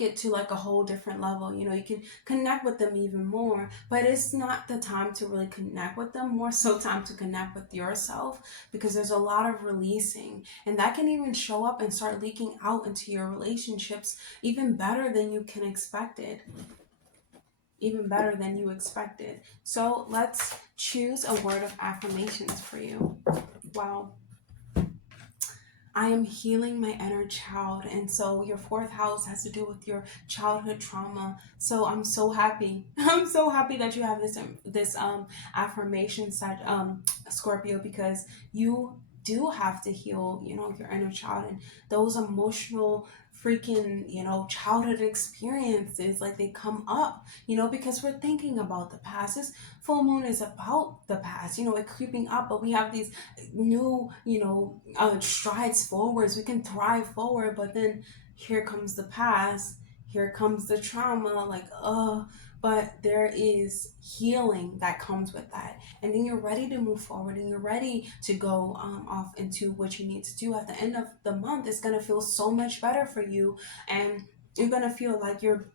it to like a whole different level. You can connect with them even more, but it's not the time to really connect with them. More so time to connect with yourself, because there's a lot of releasing, and that can even show up and start leaking out into your relationships even better than you can expect it. Even better than you expected. So let's choose a word of affirmations for you. Wow. I am healing my inner child. And so your 4th house has to do with your childhood trauma. So I'm so happy. I'm so happy that you have this affirmation side, Scorpio, because you do have to heal, your inner child and those emotional freaking, childhood experiences. Like, they come up, because we're thinking about the past. This full moon is about the past, it creeping up, but we have these new, strides forwards. We can thrive forward, but then here comes the past, here comes the trauma, like, but there is healing that comes with that. And then you're ready to move forward, and you're ready to go off into what you need to do. At the end of the month, it's going to feel so much better for you, and you're going to feel like you're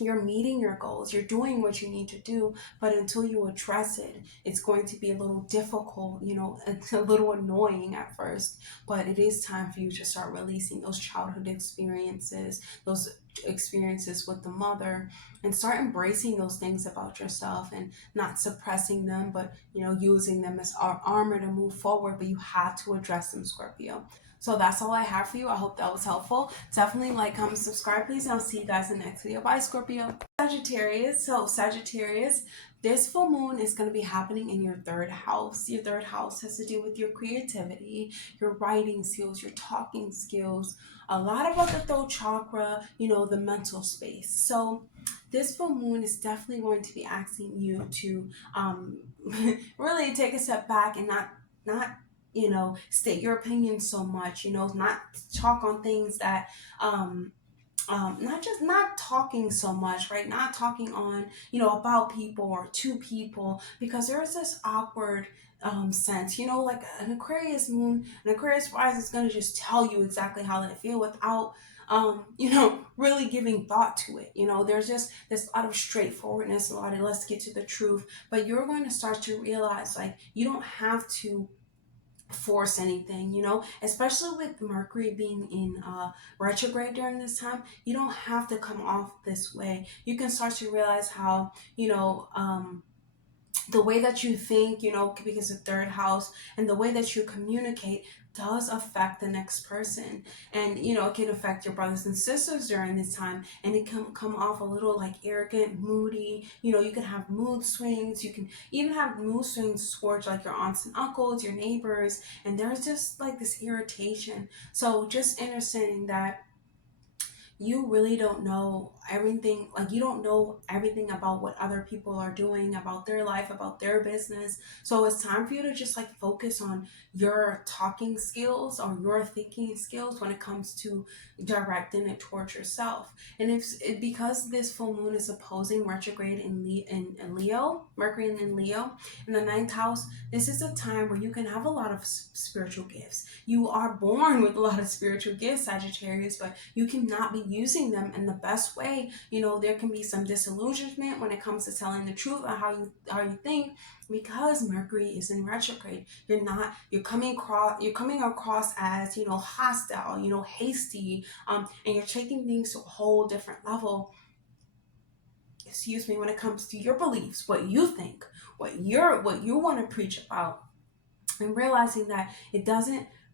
meeting your goals, you're doing what you need to do. But until you address it, it's going to be a little difficult, it's a little annoying at first. But it is time for you to start releasing those childhood experiences, those experiences with the mother, and start embracing those things about yourself and not suppressing them, but using them as our armor to move forward. But you have to address them, Scorpio. So that's all I have for you. I hope that was helpful. Definitely like, comment, subscribe, please. And I'll see you guys in the next video. Bye, Scorpio. Sagittarius. So Sagittarius, this full moon is going to be happening in your 3rd house. Your 3rd house has to do with your creativity, your writing skills, your talking skills, a lot about the throat chakra, the mental space. So this full moon is definitely going to be asking you to really take a step back and not state your opinion so much, not talk on things that, not talking so much, right? Not talking on, about people or to people, because there's this awkward sense, like an Aquarius moon, an Aquarius rise is going to just tell you exactly how they feel without, really giving thought to it. There's just this lot of straightforwardness, a lot of let's get to the truth. But you're going to start to realize, like, you don't have to force anything, you know, especially with Mercury being in retrograde during this time. You don't have to come off this way. You can start to realize how, the way that you think, because the third house and the way that you communicate does affect the next person. And, it can affect your brothers and sisters during this time. And it can come off a little like arrogant, moody. You can have mood swings. You can even have mood swings towards like your aunts and uncles, your neighbors. And there's just like this irritation. So just understanding that you really don't know everything, like you don't know everything about what other people are doing, about their life, about their business. So it's time for you to just like focus on your talking skills or your thinking skills when it comes to directing it towards yourself. And because this full moon is opposing retrograde in Leo, Mercury in Leo in the ninth house, this is a time where you can have a lot of spiritual gifts. You are born with a lot of spiritual gifts, Sagittarius, but you cannot be using them in the best way. There can be some disillusionment when it comes to telling the truth on how you think, because Mercury is in retrograde. You're coming across as, hostile, hasty, and you're taking things to a whole different level, when it comes to your beliefs, what you think, what you want to preach about, and realizing that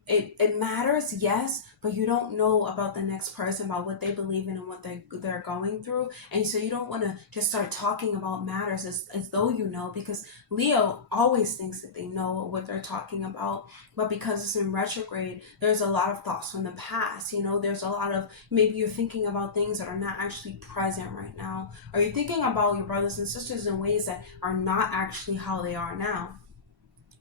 it matters, yes, but you don't know about the next person, about what they believe in and what they're going through. And so you don't want to just start talking about matters as though you know, because Leo always thinks that they know what they're talking about. But because it's in retrograde, there's a lot of thoughts from the past. There's a lot of, maybe you're thinking about things that are not actually present right now, or you're thinking about your brothers and sisters in ways that are not actually how they are now.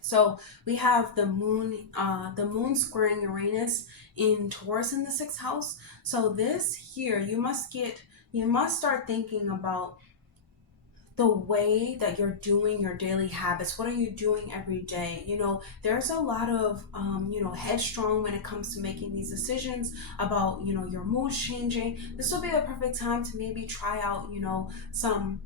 So we have the moon squaring Uranus in Taurus in the sixth house. So this here, you must start thinking about the way that you're doing your daily habits. What are you doing every day? There's a lot of, headstrong when it comes to making these decisions about, your mood changing. This will be the perfect time to maybe try out, some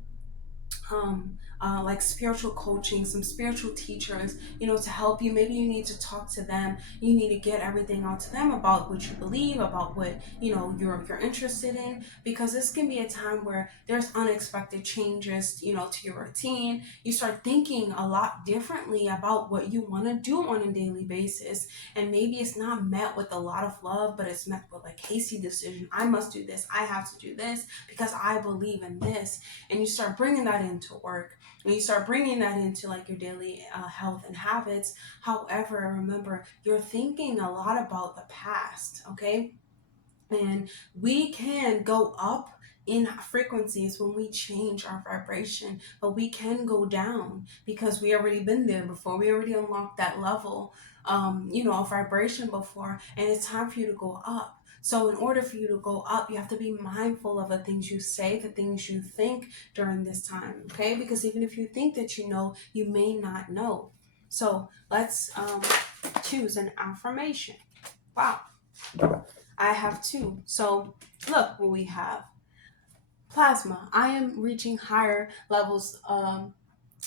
like spiritual coaching, some spiritual teachers, to help you. Maybe you need to talk to them. You need to get everything out to them about what you believe, about what you're interested in, because this can be a time where there's unexpected changes, to your routine. You start thinking a lot differently about what you want to do on a daily basis, and maybe it's not met with a lot of love, but it's met with like hasty decision. I must do this. I have to do this because I believe in this. And you start bringing that into work, and you start bringing that into like your daily health and habits. However, remember, you're thinking a lot about the past, okay? And we can go up in frequencies when we change our vibration, but we can go down because we already been there before. We already unlocked that level, of vibration before, and it's time for you to go up. So in order for you to go up, you have to be mindful of the things you say, the things you think during this time, okay? Because even if you think that you know, you may not know. So let's choose an affirmation. Wow. I have two. So look what we have. Plasma. I am reaching higher levels. I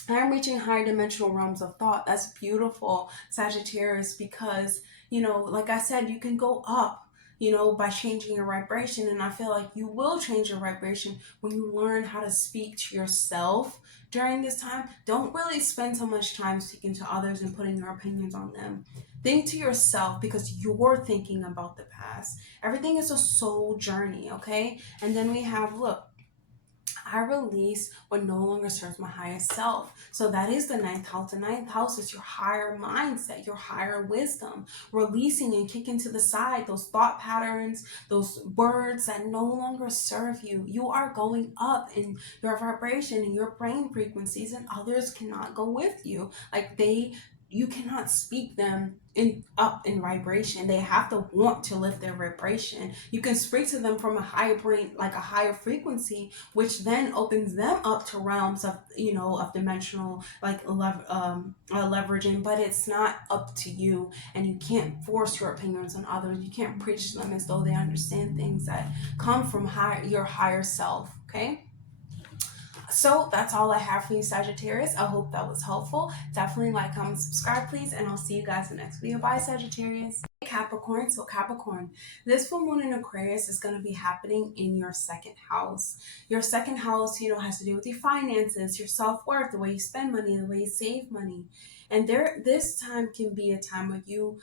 am reaching higher dimensional realms of thought. That's beautiful, Sagittarius, because, like I said, you can go up, by changing your vibration. And I feel like you will change your vibration when you learn how to speak to yourself during this time. Don't really spend so much time speaking to others and putting your opinions on them. Think to yourself, because you're thinking about the past. Everything is a soul journey, okay? And then we have, look, I release what no longer serves my highest self. So that is the ninth house. The ninth house is your higher mindset, your higher wisdom, releasing and kicking to the side those thought patterns, those words that no longer serve you. You are going up in your vibration and your brain frequencies, and others cannot go with you. You cannot speak them up in vibration. They have to want to lift their vibration. You can speak to them from a higher brain, like a higher frequency, which then opens them up to realms of, of dimensional, like leveraging. But it's not up to you, and you can't force your opinions on others. You can't preach to them as though they understand things that come from your higher self. Okay. So that's all I have for you, Sagittarius. I hope that was helpful. Definitely like, comment, subscribe, please, and I'll see you guys in the next video. Bye, Sagittarius. Capricorn. So Capricorn, this full moon in Aquarius is going to be happening in your second house. Your second house, has to do with your finances, your self-worth, the way you spend money, the way you save money. And this time can be a time where you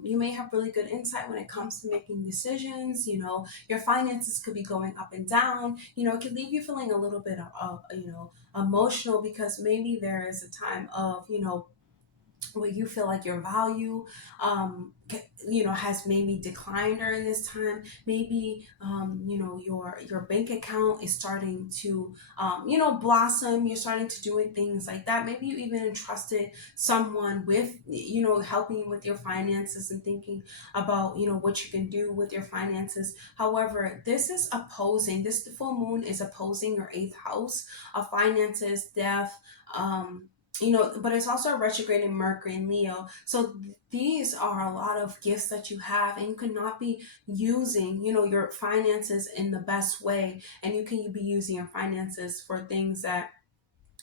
may have really good insight when it comes to making decisions. Your finances could be going up and down. It could leave you feeling a little bit of emotional, because maybe there is a time of, where you feel like your value has maybe declined during this time. Maybe your bank account is starting to blossom. You're starting to do things like that. Maybe you even entrusted someone with helping you with your finances and thinking about what you can do with your finances. However, this full moon is opposing your 8th house of finances, death, but it's also a retrograde in Mercury and Leo. So these are a lot of gifts that you have, and you cannot be using, your finances in the best way. And you can be using your finances for things that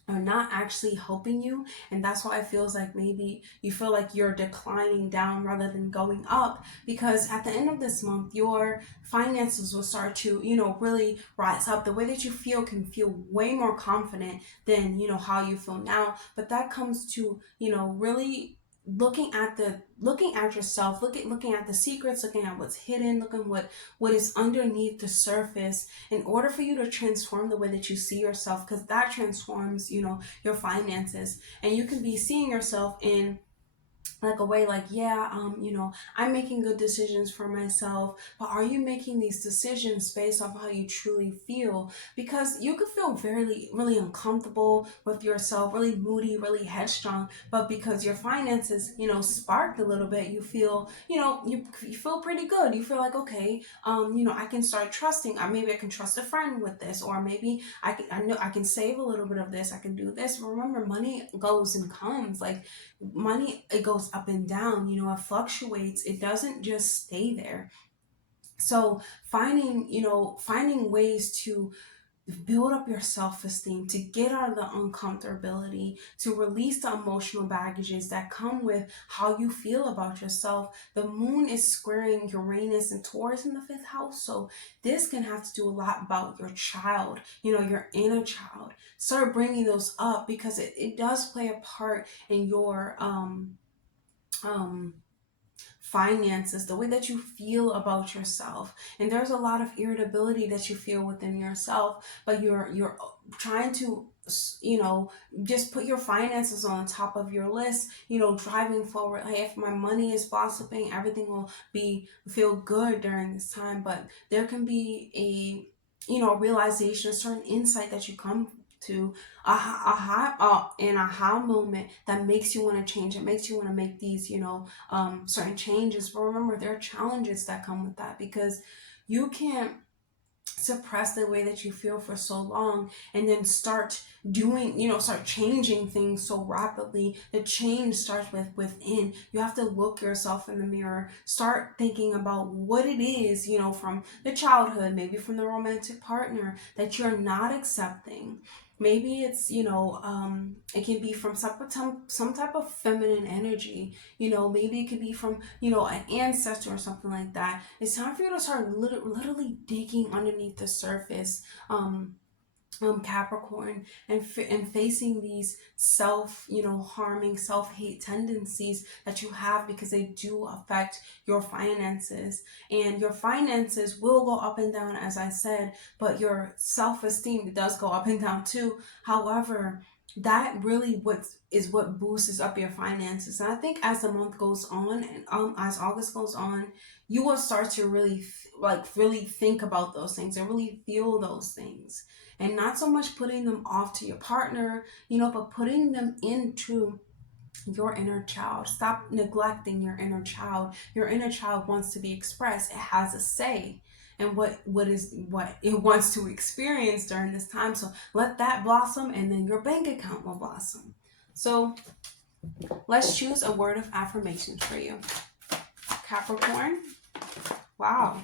are not actually helping you. And that's why it feels like maybe you feel like you're declining down rather than going up, because at the end of this month your finances will start to really rise up. The way that you feel can feel way more confident than how you feel now. But that comes to really looking at yourself, looking at the secrets, looking at what's hidden, looking what is underneath the surface, in order for you to transform the way that you see yourself, because that transforms your finances. And you can be seeing yourself in like a way like, yeah, I'm making good decisions for myself. But are you making these decisions based off how you truly feel? Because you could feel very, really uncomfortable with yourself, really moody, really headstrong, but because your finances sparked a little bit, you feel you feel pretty good. You feel like, okay, I can start trusting. Maybe I can trust a friend with this, or maybe I know I can save a little bit of this, I can do this. Remember, money goes and comes. Like, money, it goes up and down, it fluctuates, it doesn't just stay there. So finding ways to build up your self-esteem, to get out of the uncomfortability, to release the emotional baggages that come with how you feel about yourself. The moon is squaring Uranus and Taurus in the 5th house, so this can have to do a lot about your child, your inner child. Start bringing those up, because it does play a part in your finances, the way that you feel about yourself. And there's a lot of irritability that you feel within yourself, but you're trying to just put your finances on the top of your list, driving forward. Hey, if my money is blossoming, everything will feel good during this time. But there can be a realization, a certain insight that you come to, an aha moment that makes you want to change. It makes you want to make these certain changes. But remember, there are challenges that come with that, because you can't suppress the way that you feel for so long and then start changing things so rapidly. The change starts within. You have to look yourself in the mirror, start thinking about what it is, from the childhood, maybe from the romantic partner, that you're not accepting. Maybe it's it can be from some type of feminine energy. Maybe it could be from an ancestor or something like that. It's time for you to start literally digging underneath the surface, Capricorn, and facing these harming, self-hate tendencies that you have, because they do affect your finances. And your finances will go up and down, as I said, but your self-esteem does go up and down too. However, that really what boosts up your finances. And I think as the month goes on, and as August goes on, you will start to really really think about those things and really feel those things, and not so much putting them off to your partner, but putting them into your inner child. Stop neglecting your inner child. Your inner child wants to be expressed. It has a say and what it wants to experience during this time. So let that blossom, and then your bank account will blossom. So let's choose a word of affirmation for you, Capricorn. Wow.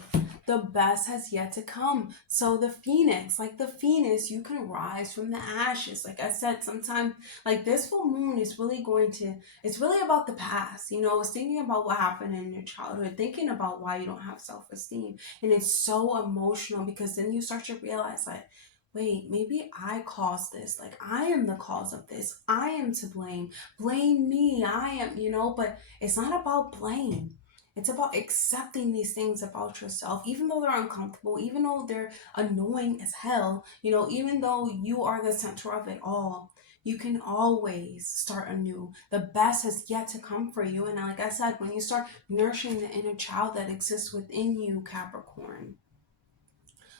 the best has yet to come. So the phoenix, like the phoenix, you can rise from the ashes. Like I said, sometimes like this full moon is really going to, it's really about the past. You know, it's thinking about what happened in your childhood, thinking about why you don't have self-esteem. And it's so emotional because then you start to realize like, wait, maybe I caused this. Like I am the cause of this. I am to blame. Blame me. I am, you know, but it's not about blame. It's about accepting these things about yourself, even though they're uncomfortable, even though they're annoying as hell, you know, even though you are the center of it all. You can always start anew. The best has yet to come for you. And like I said, when you start nourishing the inner child that exists within you, Capricorn,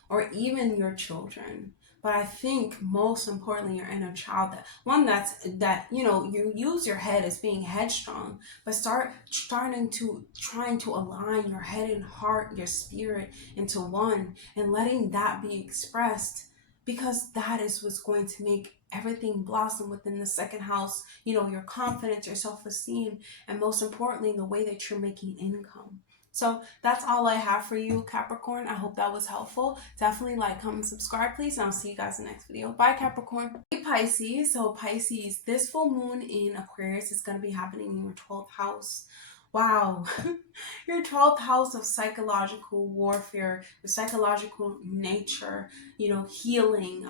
or even your children. But I think most importantly, your inner child, that one that you know, you use your head as being headstrong, but start trying to align your head and heart, your spirit into one, and letting that be expressed, because that is what's going to make everything blossom within the second house. You know, your confidence, your self-esteem, and most importantly, the way that you're making income. So that's all I have for you, Capricorn. I hope that was helpful. Definitely like, comment, subscribe, please, and I'll see you guys in the next video. Bye, Capricorn. Hey, Pisces. So Pisces, this full moon in Aquarius is going to be happening in your 12th house. Wow. Your 12th house of psychological warfare, your psychological nature, you know, healing,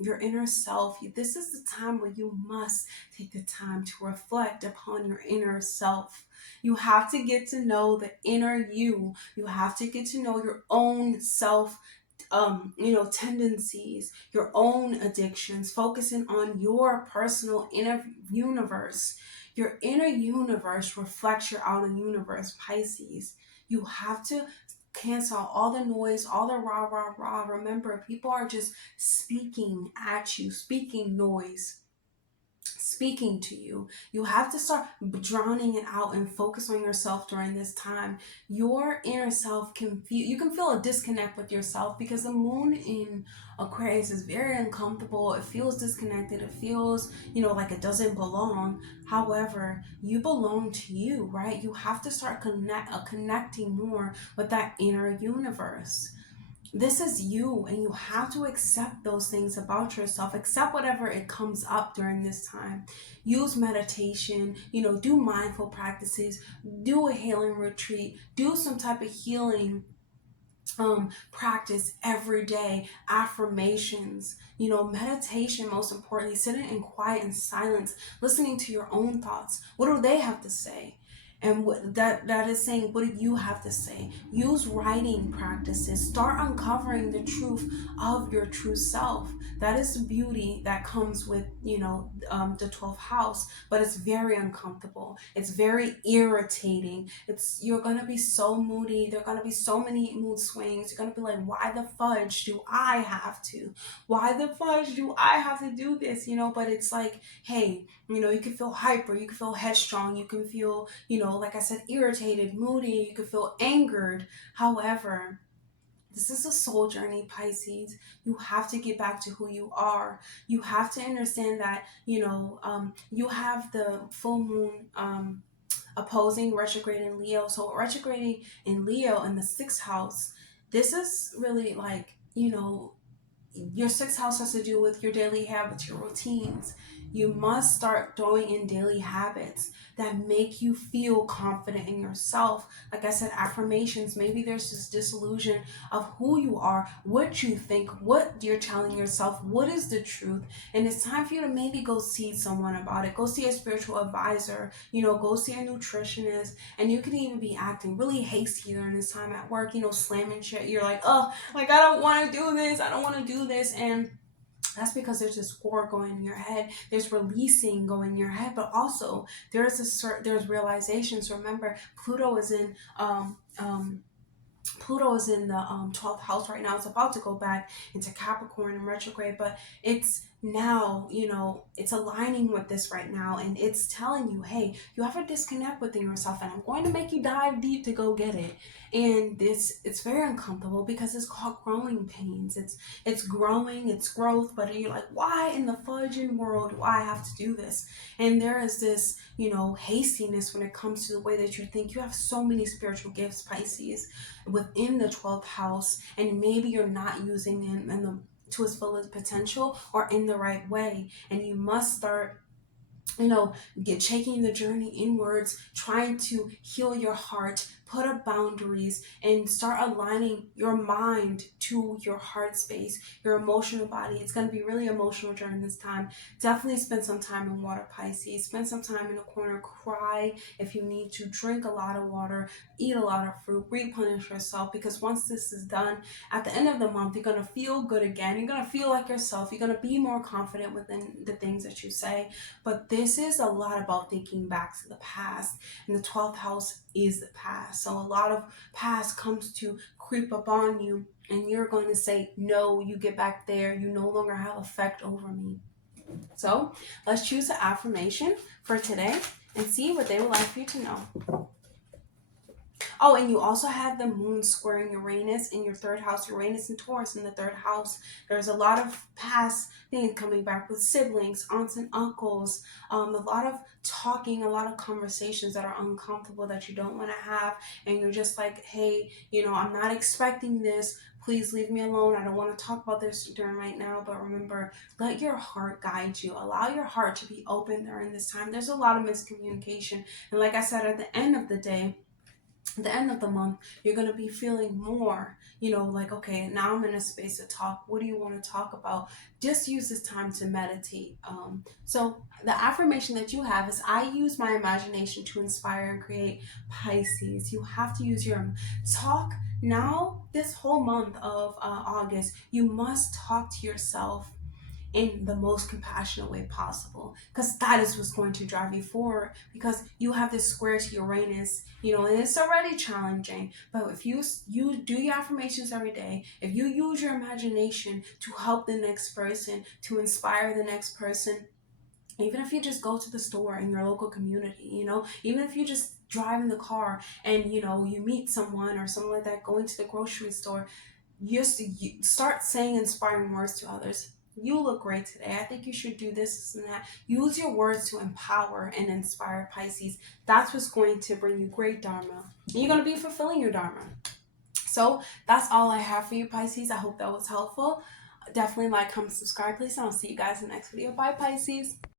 your inner self. This is the time where you must take the time to reflect upon your inner self. You have to get to know the inner you. You have to get to know your own self, you know, tendencies, your own addictions, focusing on your personal inner universe. Your inner universe reflects your outer universe, Pisces. You have to cancel out all the noise, all the rah, rah, rah. Remember, people are just speaking at you, speaking noise, speaking to you. You have to start drowning it out and focus on yourself during this time. Your inner self can feel, you can feel a disconnect with yourself because the moon in Aquarius is very uncomfortable. It feels disconnected. It feels, you know, like it doesn't belong. However, you belong to you, right? You have to start connecting more with that inner universe. This is you, and you have to accept those things about yourself. Accept whatever it comes up during this time. Use meditation, you know, do mindful practices, do a healing retreat, do some type of healing practice every day. Affirmations, you know, meditation, most importantly, sitting in quiet and silence, listening to your own thoughts. What do they have to say? And what that is saying, what do you have to say? Use writing practices. Start uncovering the truth of your true self. That is the beauty that comes with, you know, the 12th house. But it's very uncomfortable. It's very irritating. You're gonna be so moody. There are gonna be so many mood swings. You're gonna be like, why the fudge do I have to? Why the fudge do I have to do this? You know, but it's like, hey, you know, you can feel hyper, you can feel headstrong, you can feel, you know, like I said, irritated, moody, you can feel angered. However, this is a soul journey, Pisces. You have to get back to who you are. You have to understand that, you know, you have the full moon opposing retrograde in Leo. So retrograding in Leo in the 6th house, this is really like, you know, your 6th house has to do with your daily habits, your routines. You must start throwing in daily habits that make you feel confident in yourself. Like I said, affirmations. Maybe there's this disillusion of who you are, what you think, what you're telling yourself, what is the truth. And it's time for you to maybe go see someone about it. Go see a spiritual advisor, you know, go see a nutritionist. And you can even be acting really hasty during this time at work, you know, slamming shit. You're like, oh, like, I don't want to do this. I don't want to do this. And that's because there's this war going in your head. There's releasing going in your head, but also there's realizations. Remember, Pluto is in Pluto is in the 12th house right now. It's about to go back into Capricorn and retrograde, but it's now, you know, it's aligning with this right now, and it's telling you, hey, you have to disconnect within yourself, and I'm going to make you dive deep to go get it. And this, it's very uncomfortable because it's called growing pains. It's growing, it's growth, but you're like, why in the fudging world do I have to do this? And there is this, you know, hastiness when it comes to the way that you think. You have so many spiritual gifts, Pisces, within the 12th house, and maybe you're not using them in the to its fullest potential or in the right way. And you must start, you know, get taking the journey inwards, trying to heal your heart, put up boundaries, and start aligning your mind to your heart space, your emotional body. It's going to be really emotional during this time. Definitely spend some time in water, Pisces. Spend some time in a corner, cry if you need to, drink a lot of water, eat a lot of fruit, replenish yourself, because once this is done, at the end of the month, you're going to feel good again. You're going to feel like yourself. You're going to be more confident within the things that you say. But this is a lot about thinking back to the past, and the 12th house is the past. So a lot of past comes to creep up on you, and you're going to say, no, you get back there. You no longer have effect over me. So let's choose an affirmation for today and see what they would like for you to know. Oh, and you also have the moon squaring Uranus in your third house, Uranus and Taurus in the third house. There's a lot of past things coming back with siblings, aunts and uncles, a lot of talking, a lot of conversations that are uncomfortable that you don't want to have. And you're just like, hey, you know, I'm not expecting this. Please leave me alone. I don't want to talk about this during right now. But remember, let your heart guide you. Allow your heart to be open during this time. There's a lot of miscommunication. And like I said, at the end of the day, at the end of the month, you're going to be feeling more, you know, like, okay, now I'm in a space to talk. What do you want to talk about? Just use this time to meditate. So the affirmation that you have is, I use my imagination to inspire and create. Pisces, you have to use your talk now. This whole month of August, you must talk to yourself in the most compassionate way possible, because that is what's going to drive you forward, because you have this square to Uranus, you know, and it's already challenging. But if you do your affirmations every day, if you use your imagination to help the next person, to inspire the next person, even if you just go to the store in your local community, you know, even if you just drive in the car and, you know, you meet someone or something like that, going to the grocery store, you start saying inspiring words to others. You look great today. I think you should do this and that. Use your words to empower and inspire, Pisces. That's what's going to bring you great dharma. And you're going to be fulfilling your dharma. So that's all I have for you, Pisces. I hope that was helpful. Definitely like, comment, subscribe, please. And I'll see you guys in the next video. Bye, Pisces.